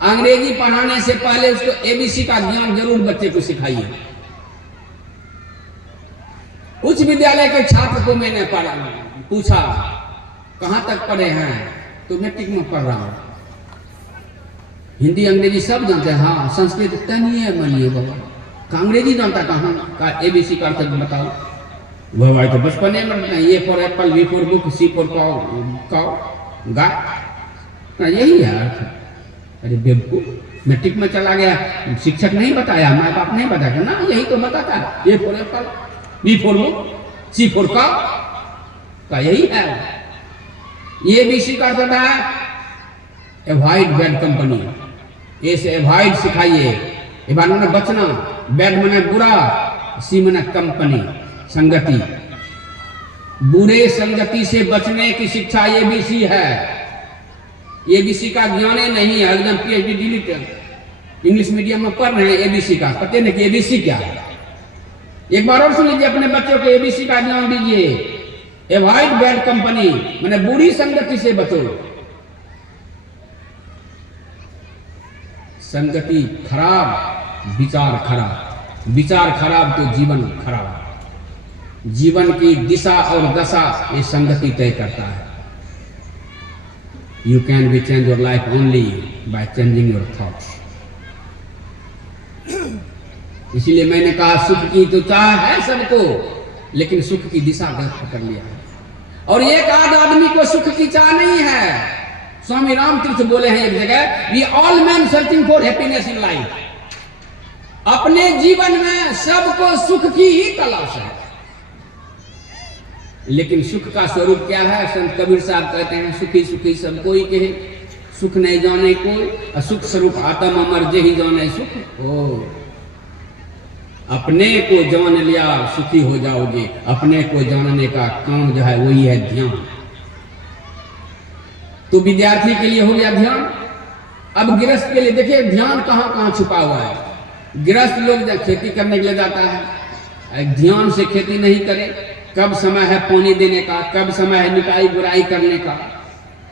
अंग्रेजी पढ़ाने से पहले उसको एबीसी का ज्ञान जरूर बच्चे को सिखाइए। उच्च विद्यालय के छात्र को मैंने पूछा कहां तक पढ़े हैं, तो मैट्रिक में पढ़ रहा हूं। हिंदी अंग्रेजी सब जानते हैं, हाँ संस्कृत तनिए मनिए बाबा का अंग्रेजी जानता कहाँ का? एबीसी का अर्थ बताओ। वह भाई तो बचपने में A for apple, B for book, C for cow गाय, यही है अर्थ। अरे बेवकूफ, मैट्रिक में चला गया, शिक्षक नहीं बताया, माँ बाप नहीं बताया ना, यही तो बताता है। A for apple, B for book, C for cow का यही है। एबीसी का अर्थ है अवॉइड बैड कंपनी। ए से अवॉइड सिखाइए, अवॉइड माने बचना, बैड माने बुरा, सी माने कंपनी संगति। बुरे संगति से बचने की शिक्षा एबीसी है। एबीसी का ज्ञान नहीं है, एकदम पीएचडी डिलीट इंग्लिश मीडियम में पढ़ रहे हैं एबीसी का, पता नहीं कि एबीसी क्या है। एक बार और सुन लीजिए, अपने बच्चों को एबीसी का ज्ञान दीजिए। अवॉइड बैड कंपनी माने बुरी संगति से बचो। संगति खराब, विचार खराब, विचार खराब तो जीवन खराब। जीवन की दिशा और दशा ये संगति तय करता है। You can be change your life only by changing your thoughts. इसीलिए मैंने कहा सुख की तो चाह है सबको, लेकिन सुख की दिशा गलत पकड़ लिया है। और एक आध आदमी को सुख की चाह नहीं है। स्वामी रामतीर्थ बोले हैं एक जगह, we all man searching for happiness in life. अपने जीवन में सबको सुख की ही तलाश है, लेकिन सुख का स्वरूप क्या है? संत कबीर साहब कहते हैं, सुखी सुखी सब कोई कहे, सुख नहीं जाने कोई, असुख स्वरूप आत्म अमर जेहि जाने सुख हो। अपने को जान लिया सुखी हो जाओगे। अपने को जानने का काम जो है वही है ध्यान। तो विद्यार्थी के लिए हो गया ध्यान। अब गृहस्थ के लिए देखिए ध्यान कहां कहां छुपा हुआ है। गृहस्थ लोग जब खेती करने के लिए जाता है, ध्यान से खेती नहीं करे, कब समय है पानी देने का, कब समय है निकाई गुराई करने का।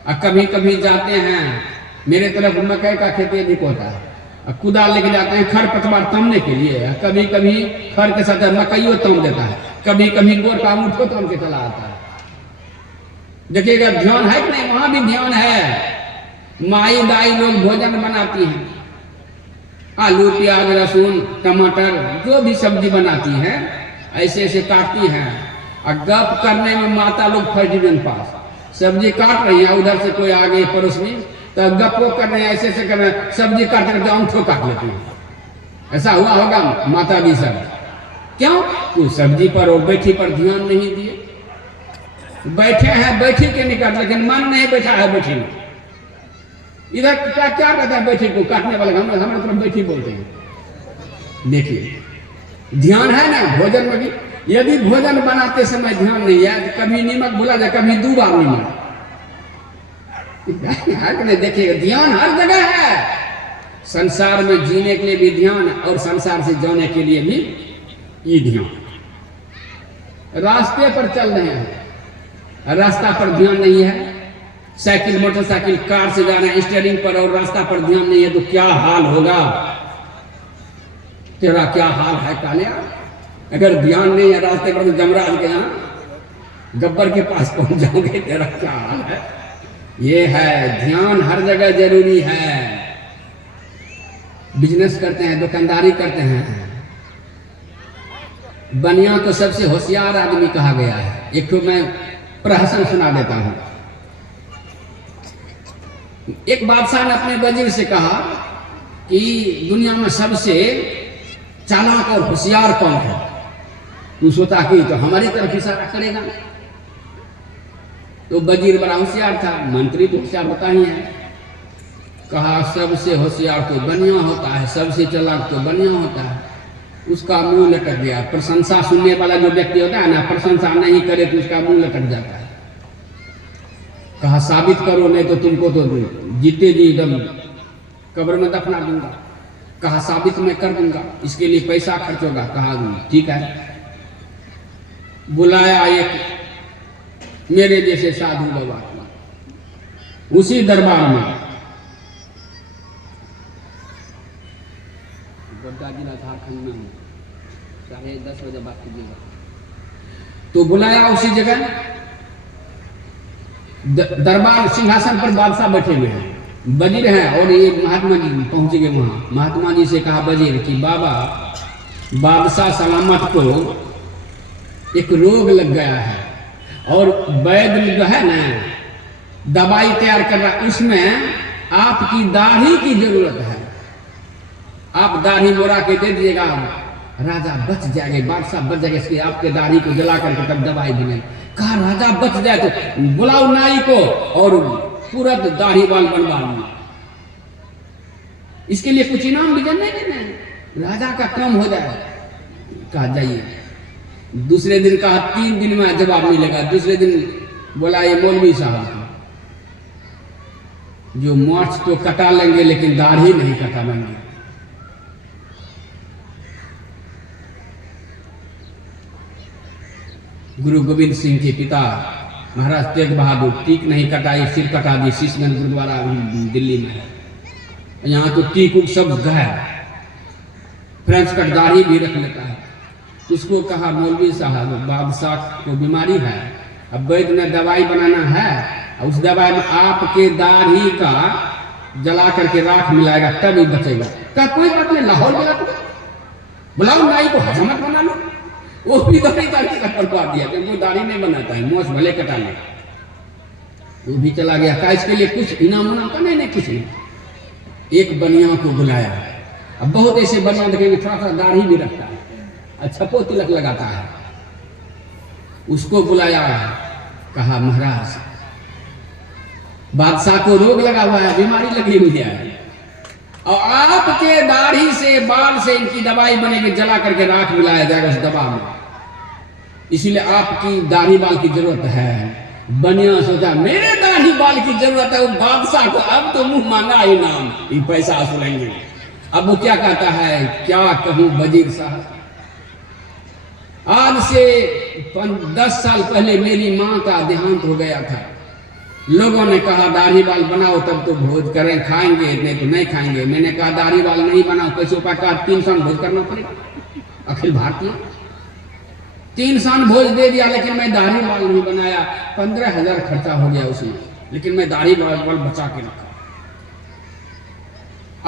और कभी कभी जाते हैं, मेरे तरफ मकई का खेती अधिक होता है, कुदाल लेके जाते हैं खर पतवार तमने के लिए। कभी कभी खर के साथ मकईयो तम देता है, कभी कभी गोर का मुठो तम के चला आता है। देखिएगा ध्यान है कि नहीं? वहां भी ध्यान है। माई दाई लोग भोजन बनाती हैं, आलू प्याज लहसुन टमाटर जो भी सब्जी बनाती हैं, ऐसे ऐसे काटती हैं। और गप करने में माता लोग फर्स्ट डिवीजन पास। सब्जी काट रही है, उधर से कोई आगे पड़ोसनी तो गप्पो कर रहे हैं, ऐसे ऐसे कर रहे हैं, सब्जी काटते करते अंठो काट लेते हैं। ऐसा हुआ होगा माता भी सब। क्यों? तो सब्जी पर और बैठी पर ध्यान नहीं दिए। बैठे हैं बैठी के निकाल, लेकिन मन नहीं बैठा है बैठी में। इधर क्या क्या कहता है बैठी को काटने वाले, हम हमारे तरफ बैठी बोलते हैं। देखिए ध्यान है ना भोजन में भी। यदि भोजन बनाते समय ध्यान नहीं है, कभी नमक भुला जाए, कभी 2 बार नमक। देखिएगा ध्यान हर जगह है। संसार में जीने के लिए भी ध्यान, और संसार से जाने के लिए भी ये ध्यान। रास्ते पर चल रहे हैं, रास्ता पर ध्यान नहीं है। साइकिल मोटरसाइकिल कार से जा रहे हैं स्टीयरिंग पर, और रास्ता पर ध्यान नहीं है, तो क्या हाल होगा? तेरा क्या हाल है कालिया? अगर ध्यान नहीं है रास्ते पर, तो जमराज के यहाँ गब्बर के पास पहुंच जाओगे। तेरा क्या हाल है? ये है ध्यान हर जगह जरूरी है। बिजनेस करते हैं, दुकानदारी करते हैं, बनिया को सबसे होशियार आदमी कहा गया है। एक तो मैं प्रहसन सुना देता हूं। एक बादशाह ने अपने वजीर से कहा कि दुनिया में सबसे चालाक और होशियार कौन है? तू सोचा कि तो हमारी तरफ इशारा करेगा। तो वजीर बड़ा होशियार था, मंत्री तो होशियार होता ही है। कहा सबसे होशियार तो बनिया होता है, सबसे चालाक तो बनिया होता है। उसका मुंह लटक गया। प्रशंसा सुनने वाला जो व्यक्ति होता है ना, प्रशंसा नहीं करे तो उसका मुंह लटक जाता है। कहा साबित करो, नहीं तो तुमको तो जीते जी एकदम कब्र में दफना दूंगा। कहा साबित मैं कर दूंगा, इसके लिए पैसा खर्च होगा। कहा ठीक है। बुलाया एक मेरे जैसे साधु बाबा, उसी दरबार में, गोड्डा जिला झारखंड में हूँ, 10:30 बजे बात कीजिएगा। तो बुलाया उसी जगह, दरबार सिंहासन पर बादशाह बैठे हुए हैं, वजीर हैं, और ये महात्मा जी पहुंच गए वहां। महात्मा जी से कहा वजीर कि बाबा, बादशाह सलामत को एक रोग लग गया है, और वैद्य जो है ना दवाई तैयार कर रहा, उसमें आपकी दाढ़ी की जरूरत है। आप दाढ़ी मोड़ा के दे दीजिएगा, राजा बच जाएंगे, बादशाह बच जाएंगे, इसलिए आपके दाढ़ी को जला करके तब दवाई देंगे। कहा राजा बच जाए तो बुलाओ नाई को और पूरा दाढ़ी बाल बनवा लो, इसके लिए कुछ इनाम भी नहीं देना, राजा का काम हो जाए। कहा जाइए। दूसरे दिन कहा 3 दिन में जवाब मिलेगा। दूसरे दिन बोला ये मौलवी साहब जो मोछ तो कटा लेंगे लेकिन दाढ़ी नहीं कटा लेंगे। गुरु गोविंद सिंह के पिता महाराज तेग बहादुर टीक नहीं कटाई, सिर कटा दी। शीशगंज गुरुद्वारा दिल्ली में है, यहाँ तो टीक उक सब गया, फ्रेंच कट दाढ़ी भी रख लेता है। उसको कहा मौलवी साहब बादशाह को बीमारी है, अब वैद्य ने दवाई बनाना है, उस दवाई में आपके दाढ़ी का जला करके राख मिलाएगा तब ही बचेगा। क्या कोई बात नहीं, लाहौर मिला बुलाओ नाई को हजमत बना लो। वो भी दाढ़ी का करवा दिया, क्योंकि वो दाढ़ी नहीं बनाता है, मोछ भले कटा ले। वो भी चला गया। का इसके लिए कुछ इनाम उनाम का? नहीं, कुछ नहीं। एक बनिया को बुलाया। अब बहुत ऐसे बनिया देखेंगे थोड़ा सा दाढ़ी भी रखता है, अच्छा छपो तिलक लगाता है। उसको बुलाया, कहा महाराज बादशाह को रोग लगा हुआ है, बीमारी लगी हुई है, और आपके दाढ़ी से बाल से इनकी दवाई बनेगी, जला करके राख मिलाया जाएगा उस दवा में, इसीलिए आपकी दाढ़ी बाल की जरूरत है। बनिया सोचा मेरे दाढ़ी बाल की जरूरत है, वो बादशाह को अब तो मुंह मांगा इनाम, ये पैसा असुलेंगे। अब वो क्या कहता है, क्या कहूं वजीर साहब, आज से 10 साल पहले मेरी माँ का देहांत हो गया था। लोगों ने कहा दाढ़ी बाल बनाओ तब तो भोज करें, खाएंगे, नहीं तो नहीं खाएंगे। मैंने कहा दाढ़ी बाल नहीं बनाओ, कैसे उपाय? कहा 3 साल भोज करना पड़ेगा। अखिल भारतीय 3 साल भोज दे दिया, लेकिन मैं दाढ़ी बाल नहीं बनाया। 15,000 खर्चा हो गया उसमें, लेकिन मैं दाढ़ी बाल बचा के रखा।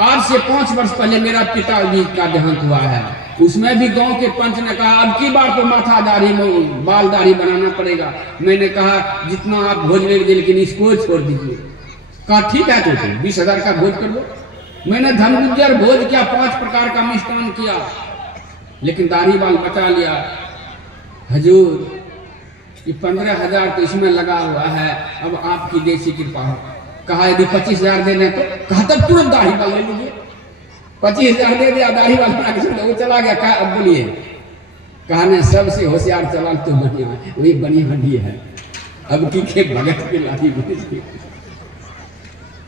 आज से 5 वर्ष पहले मेरा पिताजी का देहांत हुआ है, उसमें भी गांव के पंच ने कहा अब की बार तो माथा दाढ़ी बाल दाढ़ी बनाना पड़ेगा। मैंने कहा जितना आप भोज ले लीजिए, लेकिन इसको छोड़ दीजिए। कहा ठीक है, तो 20,000 का भोज कर लो। मैंने धनगुज्जर भोज किया, 5 प्रकार का मिष्टान किया, लेकिन दाढ़ी बाल बचा लिया। हजूर ये 15,000 तो इसमें लगा हुआ है, अब आपकी देसी कृपा हो। कहा यदि 25,000 देने तो? कहा तब तुरंत दाढ़ी बाल ले लीजिए। 25,000 दे दिया, दाढ़ी बाल बना के वो चला गया। कहा अब बोलिए? कहा ने सबसे होशियार चला तो बनिया, वही बनी हड्डी है। अब की के भगत के लाठी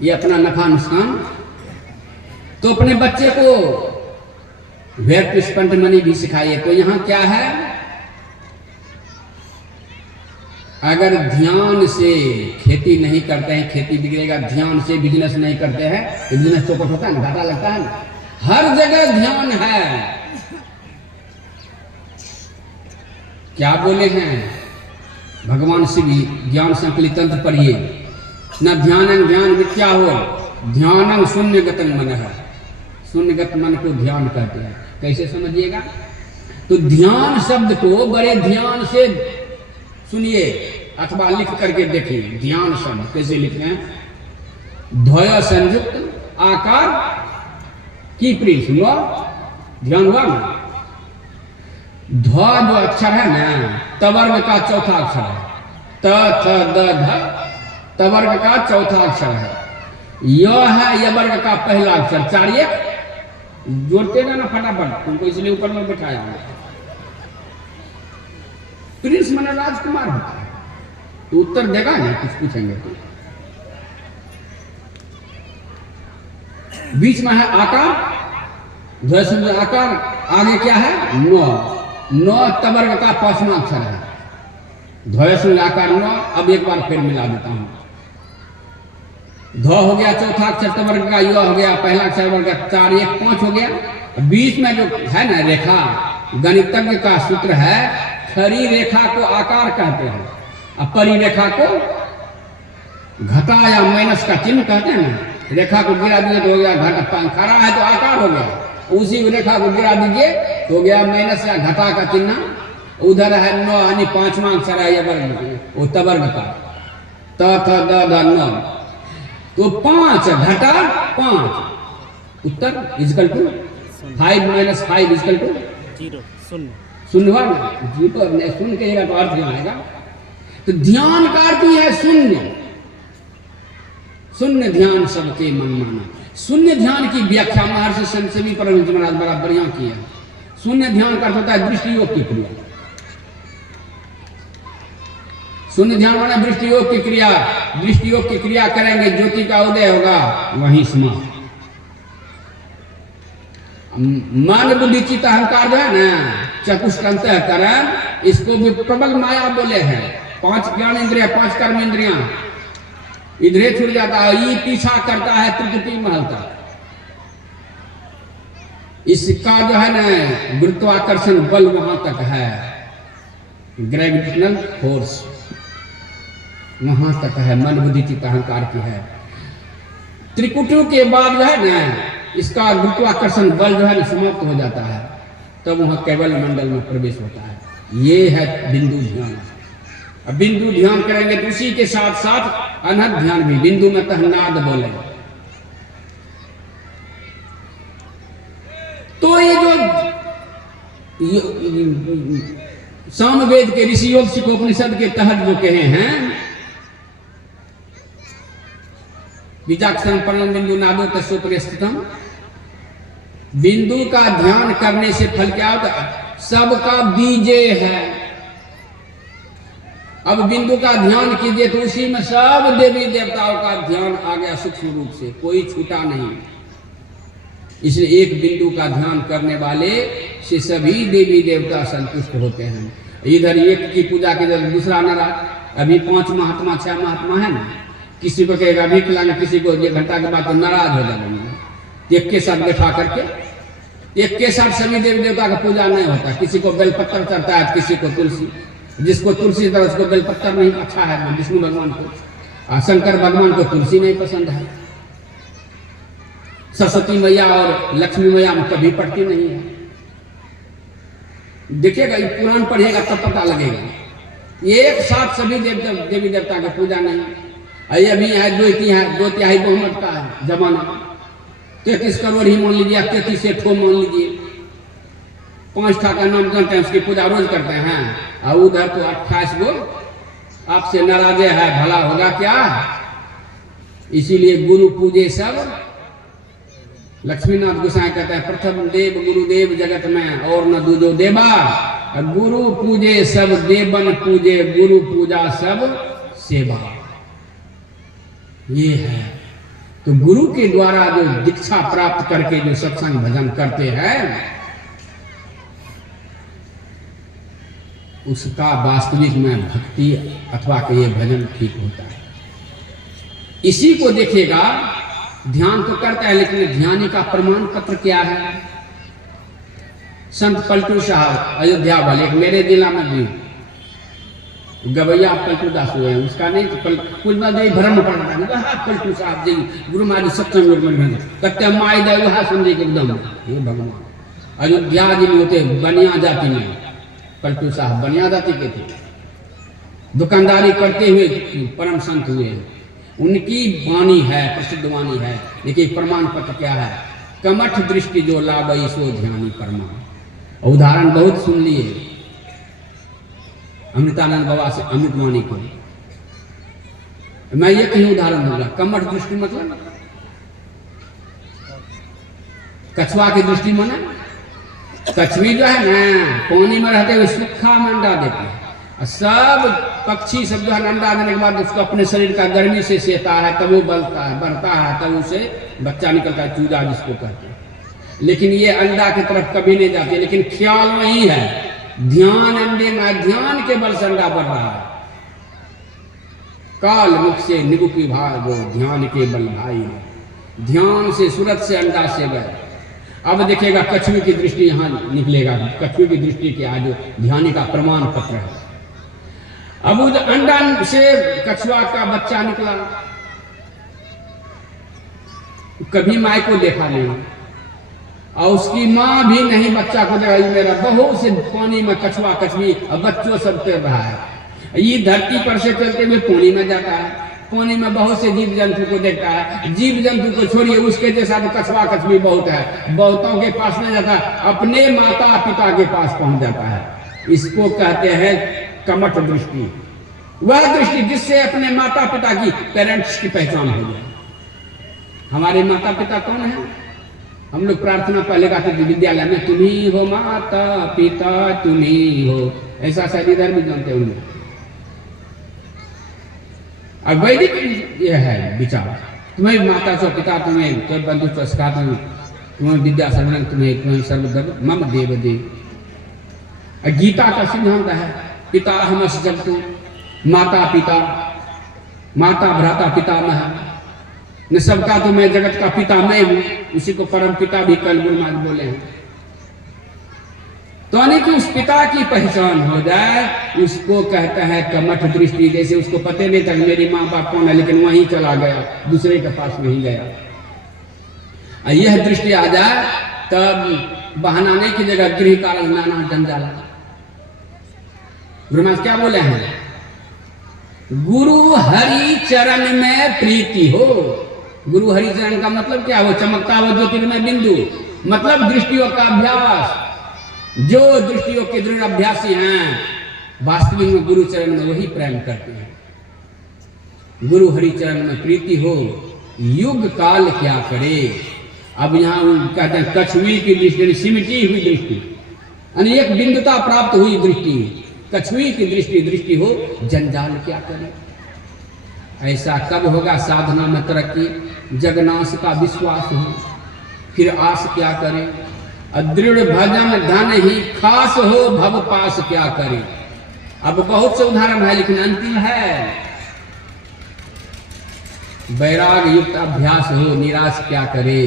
ये अपना नफा नुकसान। तो अपने बच्चे को वेट स्पेंट मनी भी सिखाइए। तो यहाँ क्या है, अगर ध्यान से खेती नहीं करते हैं खेती बिगड़ेगा, ध्यान से बिजनेस नहीं करते हैं तो बिजनेस चौपट होता है ना, घाटा लगता है ना। हर जगह ध्यान है। क्या बोले हैं भगवान शिव, ज्ञान संकलित तंत्र पढ़िए, न ध्यान ज्ञान मिथ्या हो, ध्यान शून्यगतम मन है। शून्यगत मन को ध्यान कहते हैं। कैसे समझिएगा? तो ध्यान शब्द को बड़े ध्यान से सुनिए अथवा लिख करके देखिए। ध्यान शब्द कैसे लिखते हैं? ध्वय संयुक्त आकार की प्रिंस हुआ, ध्यान हुआ ना। ध्व जो अक्षर है ना, तवर्ग का चौथा अक्षर है। त थ द ध तवर्ग का चौथा अक्षर है। य है यवर्ग का पहला अक्षर। 4 1 जोड़ते ना फटाफट, तुमको इसलिए ऊपर में बैठाया है। प्रिंस माना राजकुमार होता है, तो उत्तर देगा ना, कुछ पूछेंगे तो। बीच में है आकार, ध्वय आकार, आगे क्या है? नौ तवर्ग का 5वां अक्षर है। ध्वय आकार 9। अब एक बार फिर मिला देता हूं। ध हो गया चौथा अक्षर तवर्ग का, य हो गया पहला अक्षर वर्ग का, 4 1 5 हो गया। बीच में जो है ना रेखा, गणितज्ञ का सूत्र है, खरी रेखा को आकार कहते हैं, और परिरेखा को घटा या माइनस का चिन्ह कहते हैं ना। रेखा को गिरा दिए तो हो गया घटा, खड़ा है तो आकार हो गया। उसी रेखा को गिरा दीजिए तो हो गया माइनस या घटा का चिन्ह। उधर है 9 यानी 5वां अक्षर है यवर्ग, वो तवर्ग का, त थ द ध न। तो 5 घटा 5, उत्तर इजकल टू 5 - 5 इजकल टू 0 शून्य हुआ ना। जीरो नहीं, शून्य कहेगा तो अर्थ आएगा। तो ध्यान का अर्थ ही है शून्य। शून्य ध्यान सबके मन माना। शून्य ध्यान की व्याख्या महर्षि संतसेवी परमहंस महाराज बड़ा बढ़िया किया। शून्य ध्यान का अर्थ होता है दृष्टि योग की क्रिया। शून्य ध्यान माना दृष्टि योग की क्रिया। दृष्टि योग की क्रिया करेंगे, ज्योति का उदय होगा, वहीं समाप्त। मन बुद्धि चित्त अहंकार जो है ना, चतुष्ट अंतःकरण, इसको भी प्रबल माया बोले हैं। 5 ज्ञान इंद्रिया, 5 कर्म इंद्रियां, इधरे छूट जाता है, ये पीछा करता है त्रिकुटी महल तक। इसका जो है ना गुरुत्वाकर्षण बल वहां तक है, ग्रेविटेशनल फोर्स वहां तक है, मन बुद्धि चित्त अहंकार की है। त्रिकुटियों के बाद जो है ना, इसका गुरुत्वाकर्षण बल जो है ना समाप्त हो जाता है। तब वहाँ कैवल्य मंडल में प्रवेश होता है। ये है बिंदु ध्यान। अब बिंदु ध्यान करेंगे तो उसी के साथ साथ अनहद ध्यान भी, बिंदु में तहनाद बोले। तो ये जो सामवेद के ऋषि योग शिखोपनिषद के तहत जो कहे हैं, बीजाक्षरम परम बिंदु नादो तस्योपरि स्थितम, बिंदु का ध्यान करने से फल क्या होता है? सबका बीजे है। अब बिंदु का ध्यान कीजिए तो उसी में सब देवी देवताओं का ध्यान आ गया सूक्ष्म रूप से, कोई छूटा नहीं। इसलिए एक बिंदु का ध्यान करने वाले से सभी देवी देवता संतुष्ट होते हैं। इधर एक की पूजा के इधर दूसरा नाराज। अभी 5 महात्मा 6 महात्मा है ना, किसी को कहेगा अभी खिलाना, किसी को 1 घंटा के बाद तो नाराज हो जाएगा। एक के साथ बैठा करके, एक के साथ सभी देवी देवता का पूजा नहीं होता। किसी को बेलपत्र चढ़ता है, किसी को तुलसी। जिसको तुलसी तरह उसको बेलपत्र नहीं अच्छा है, विष्णु भगवान को। शंकर भगवान को तुलसी नहीं पसंद है। सरस्वती मैया और लक्ष्मी मैया में कभी पड़ती नहीं है। देखिएगा, ये पुराण पढ़िएगा तब पता लगेगा। एक साथ सभी देवी देवता का पूजा नहीं। अभी है 2 तिहाई बहुमत का है जमाना। 33 करोड़ ही मान लीजिए, 33 ठो मान लीजिए। 5 ठा का नाम जानते हैं, उसकी पूजा रोज करते हैं। और उधर तो 28 गो आपसे नाराजे है, भला होगा क्या? इसीलिए गुरु पूजे सब। लक्ष्मीनाथ गोसाई कहते हैं, प्रथम देव गुरुदेव जगत में और न दूजो देवा। गुरु पूजे सब देवन पूजे, गुरु पूजा सब सेवा। ये है तो गुरु के द्वारा जो दीक्षा प्राप्त करके जो सत्संग भजन करते हैं, उसका वास्तविक में भक्ति अथवा के ये भजन ठीक होता है। इसी को देखिएगा, ध्यान तो करता है लेकिन ध्यानी का प्रमाण पत्र क्या है? संत पलटू साहब अयोध्या वाले, एक मेरे जिला में भी गवैया पलटू दास हुए हैं, उसका नहीं कुल भ्रम पड़ता है। पलटू साहब जी गुरु महाराज सत्संग में कहते माई दे वह समझे एकदम हे भगवान। अयोध्या जी में होते बनिया जाति में, पलटू साहब बनिया जाति के थे। दुकानदारी करते हुए परम संत हुए। उनकी वाणी है, प्रसिद्ध वाणी है। देखिए प्रमाण पत्र क्या है? कमठ दृष्टि जो लाभई सो ध्यानी प्रमाण। उदाहरण बहुत सुन लिए अमृतानंद बाबा से अमृत वाणी को। मैं ये कहीं उदाहरण दूंगा। कमठ दृष्टि मतलब कछुआ की दृष्टि माना, कछुई जो है ना पानी में रहते हुए सूखा में अंडा देती है। सब पक्षी सब जो है अंडा देने के बाद उसको अपने शरीर का गर्मी से सेता है, तब वो बढ़ता है, तब उसे बच्चा निकलता है, चूजा जिसको कहते हैं। लेकिन ये अंडा की तरफ कभी नहीं जाती, लेकिन ख्याल वही है। ध्यान अंडे में, ध्यान के बल से अंडा बढ़ रहा है। काल मुख से निगुपी भागो, ध्यान के बल भाई। ध्यान से सूरत से अंडा से गए। अब देखिएगा कछुए की दृष्टि यहाँ निकलेगा। कछुए की दृष्टि के आज ध्यान का प्रमाण पत्र है। अब उस अंडा से कछुआ का बच्चा निकला, कभी माई को देखा नहीं और उसकी माँ भी नहीं बच्चा को देखा। मेरा बहुत से पानी में कछुआ कछुई और बच्चों सब तैर रहा है। ये धरती पर से चलते हुए पानी में जाता है। पानी में बहुत से जीव जंतु को देखता है। जीव जंतु को छोड़िए, उसके जैसा तो कछुआ कछुई बहुत है। बहुतों के पास नहीं जाता, अपने माता पिता के पास पहुंच जाता है। इसको कहते हैं कमठ दृष्टि। वह दृष्टि जिससे अपने माता पिता की, पेरेंट्स की पहचान हो जाए। हमारे माता पिता कौन है? हम लोग प्रार्थना पहले गाते थे विद्यालय में, तुम ही हो माता पिता तुम ही हो। ऐसा शायद इधर भी जानते होंगे। अब वैदिक ये है विचार, तुम्हें माता सो पिता तुम्हें, तो बंधु संस्कार तुम्हें विद्या सर्वण तुम्हें सर्वधर्म मम देव देव। गीता का सिद्धांत है पिता हमस जगतु, माता पिता, माता भ्राता पितामह। न सबका तो मैं जगत का पिता मैं हूं, उसी को परम पिता भी कल गुरु महाराज बोले हैं। तो यानी कि उस पिता की पहचान हो जाए, उसको कहता है कमठ दृष्टि। जैसे उसको पता नहीं था मेरी माँ बाप कौन है, लेकिन वहीं चला गया, दूसरे के पास नहीं गया। यह दृष्टि आ जाए तब बहनाने की जगह गृह कार्य नाना जंजाल। गुरु महाराज क्या बोले हैं? गुरु हरि चरण में प्रीति हो। गुरु हरि चरण का मतलब क्या हो? चमकता हुआ ज्योतिर्मय बिंदु, मतलब दृष्टियों का अभ्यास। जो दृष्टियों के दृढ़ अभ्यासी हैं वास्तविक में गुरु चरण में वही प्रेम करते हैं। गुरु हरि चरण में प्रीति हो, युग काल क्या करे। अब यहाँ कहते हैं कछुई की दृष्टि, सिमटी हुई दृष्टि, अनेक बिंदुता प्राप्त हुई दृष्टि, कछुई की दृष्टि हो, जंजाल क्या करे। ऐसा कब होगा साधना में तरक्की? जगनाश का विश्वास हो, फिर आस क्या करे। अदृढ़ भजन धन ही खास हो, भव पास क्या करे। अब बहुत से उदाहरण है लेकिन अंतिम है। वैराग युक्त अभ्यास हो, निराश क्या करे।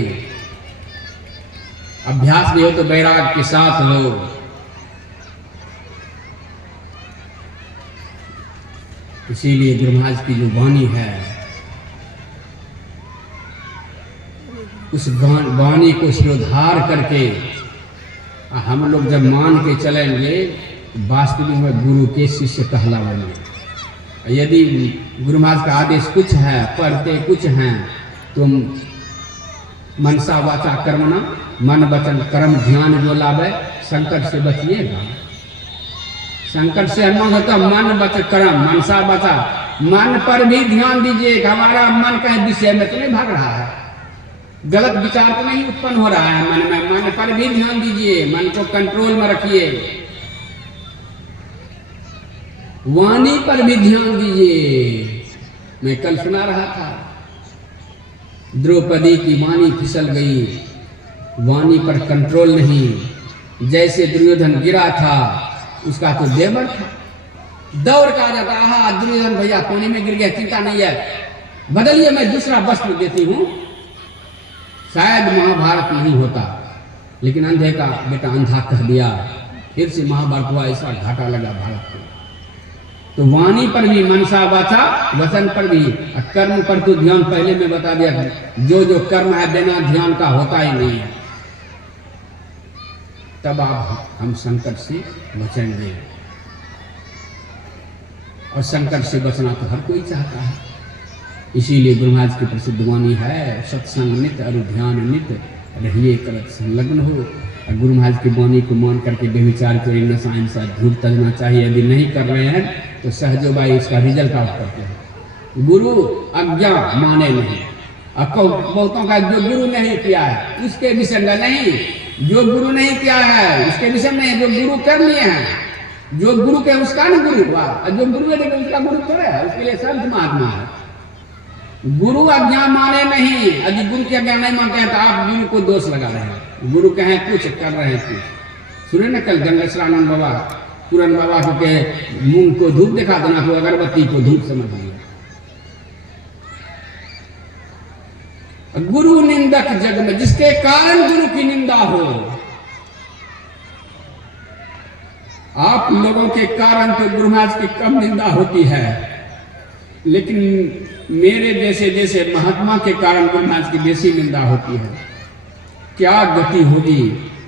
अभ्यास भी हो तो वैराग के साथ हो। इसीलिए गुरु महाराज की जो वाणी है, उस वाणी को शिरोधार करके हम लोग जब मान के चलेंगे, वास्तविक में गुरु के शिष्य कहलाएंगे। यदि गुरु महाराज का आदेश कुछ है, पढ़ते कुछ हैं, तो मनसा वाचा कर्मणा, मन वचन कर्म ध्यान जो लावे, संकट से बचिएगा। संकट से हम होता मन वचन कर्म, मनसा वाचा, मन पर भी ध्यान दीजिए। हमारा मन कहीं विषय में तो नहीं भाग रहा है, गलत विचार तो नहीं उत्पन्न हो रहा है मन में। मन पर भी ध्यान दीजिए, मन को कंट्रोल में रखिए। वाणी पर भी ध्यान दीजिए। मैं कल सुना रहा था, द्रौपदी की वाणी फिसल गई, वाणी पर कंट्रोल नहीं। जैसे दुर्योधन गिरा था, उसका तो देवर था, दौड़ का जाता, आहा दुर्योधन भैया पानी में गिर गया, चिंता नहीं है, बदलिए मैं दूसरा वस्त्र देती हूँ। शायद महाभारत नहीं होता, लेकिन अंधे का बेटा अंधा कह दिया, फिर से महाभारत हुआ। ऐसा घाटा लगा भारत को। तो वाणी पर भी, मनसा वाचा वचन पर भी, कर्म पर तो ध्यान पहले में बता दिया था। जो जो कर्म है बिना ध्यान का होता ही नहीं है। तब आप हम संकट से बचेंगे, और संकट से बचना तो हर कोई चाहता है। इसीलिए गुरु महाराज की प्रसिद्ध वाणी है, सत्संग नित और ध्यान नित रहिए करत संलग्न हो। और गुरु महाराज की वाणी को मान करके बेविचार चोरी नशा हिंसा झूठ तजना चाहिए। यदि नहीं कर रहे हैं तो सहजो भाई इसका रिजल्ट आउट करते हैं। गुरु आज्ञा माने नहीं। अब बहुतों का जो गुरु नहीं किया है उसके विषय में नहीं, जो गुरु नहीं किया है उसके विषय में, जो गुरु कर लिए हैं, जो गुरु के उसका ना गुरु हुआ, और जो गुरु है उसका गुरु थोड़ा है, उसके लिए संत महात्मा है। गुरु आज्ञा माने नहीं। यदि गुरु की आज्ञा नहीं मानते हैं तो आप गुरु को दोष लगा रहे हैं। गुरु कहें कुछ, कर रहे हैं कुछ। सुने ना कल गंगेश्वरानंद बाबा, पूरन बाबा को के मूंग को धूप दिखा देना, तो अगरबत्ती को धूप समझ लिया। गुरु निंदक जग में, जिसके कारण गुरु की निंदा हो। आप लोगों के कारण तो गुरु महाराज की कम निंदा होती है, लेकिन मेरे जैसे जैसे महात्मा के कारण गुरु महाराज की बेसी निंदा होती है। क्या गति होगी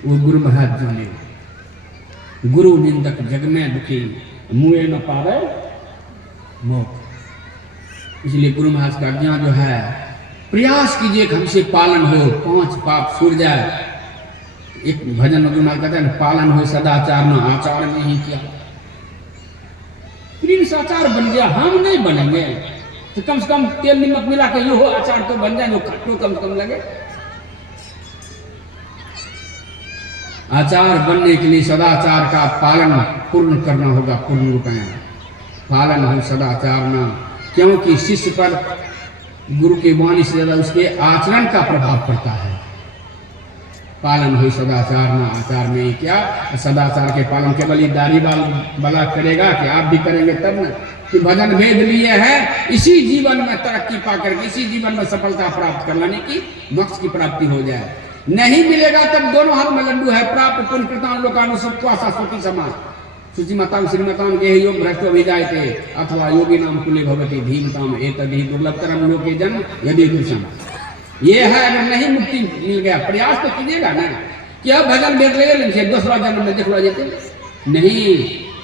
वो गुरु महाराज जाने। गुरु निंदक जग में दुखी, मुँह न पावे मोक्ष। इसलिए गुरु महाराज का आज्ञा जो है, प्रयास कीजिए कि हमसे पालन हो, 5 पाप छूट जाए। एक भजन में गुरु महाराज कहते हैं, पालन हो सदाचार न आचार में ही किया। प्रिंस आचार बन गया, हम नहीं बनेंगे तो कम से कम तेल नमक मिला के यो हो आचार तो बन जाए, जो खट्टो कम से कम लगे। आचार बनने के लिए सदाचार का पालन पूर्ण करना होगा, पूर्ण रूप में पालन हो सदाचार न। क्योंकि शिष्य पर गुरु की वाणी से ज्यादा उसके आचरण का प्रभाव पड़ता है। पालन हो सदाचार न आचार में क्या। सदाचार के पालन केवल दाढ़ी वाला करेगा कि आप भी करेंगे तब न। कि भजन भेद लिए हैं, इसी जीवन में तरक्की पाकर के, इसी जीवन में सफलता प्राप्त कर लेने की, मोक्ष की प्राप्ति हो जाए। नहीं मिलेगा तब दोनों हाथ में लड्डू है। प्राप्त पुण्य कृतान लोकानु सबका सोती समाज शुचि मताम श्रीमताम गेह योग भ्रष्ट अभिजायते अथवा योगी नाम कुले भवती धीमताम एतद्धि दुर्लभतरम लोके जन्म यदि दुर्सम। ये है, अगर नहीं मुक्ति मिल गया, प्रयास तो कीजिएगा ना। क्या भजन देख ले दूसरा जन्म में देखा जाते नहीं।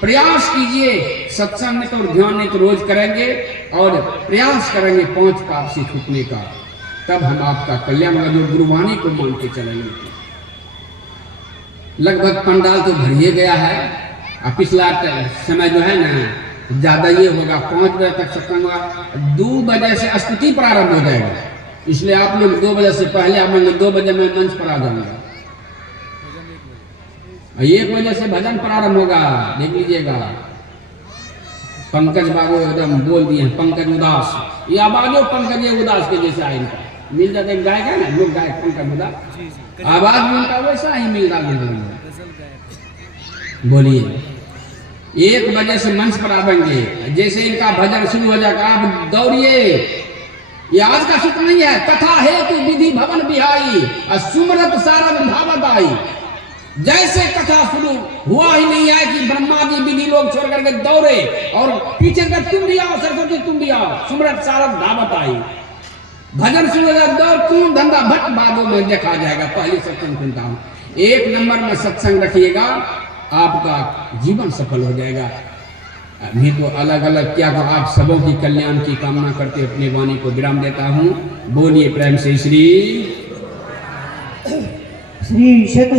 प्रयास कीजिए, सत्संग तो ध्यान नहीं तो रोज करेंगे और प्रयास करेंगे 5 पाप से छूटने का, तब हम आपका कल्याण होगा। जो गुरुवाणी को मान के चलेंगे। लगभग पंडाल तो भर ही गया है। अब पिछला समय जो है ना ज्यादा ये होगा, 5 बजे तक सत्संग होगा, 2 बजे से स्तुति प्रारंभ हो जाएगा। इसलिए आप लोग 2 बजे से पहले आएंगे, 2 बजे मैं मंच पर आ जाऊंगा। 1 बजे से भजन प्रारंभ होगा, देख लीजिएगा। पंकज बाबू एकदम बोल दिए हैं, पंकज उदास, ये आवाजो पंकज उदास के जैसे आए इनका मिल जाता है। गायक है ना, लोग गायक पंकज उदास, आवाज में उनका वैसा ही मिल रहा है। बोलिए 1 बजे से मंच पर आवेंगे, जैसे इनका भजन शुरू हो जाएगा आप दौड़िए। ये आज का सूत्र नहीं है, कथा है कि विधि भवन बिहाई और सुमरत सारा भावत आई। जैसे कथा शुरू हुआ ही नहीं है कि ब्रह्मा जी विधि लोग छोड़ करके दौड़े और पीछे का तुम भी आओ, सरस्वती तुम भी आओ, सुमरत सारा धावत आई। भजन शुरू हो जाए, दौड़ कौन धंधा भट्ट बादों में देखा जाएगा। पहले सत्संग सुनता हूँ, 1 नंबर में सत्संग रखिएगा, आपका जीवन सफल हो जाएगा। नहीं तो अलग अलग क्या को आप सबों की कल्याण की कामना करते अपनी वाणी को विराम देता हूँ। बोलिए प्रेम से श्री श्री क्षेत्र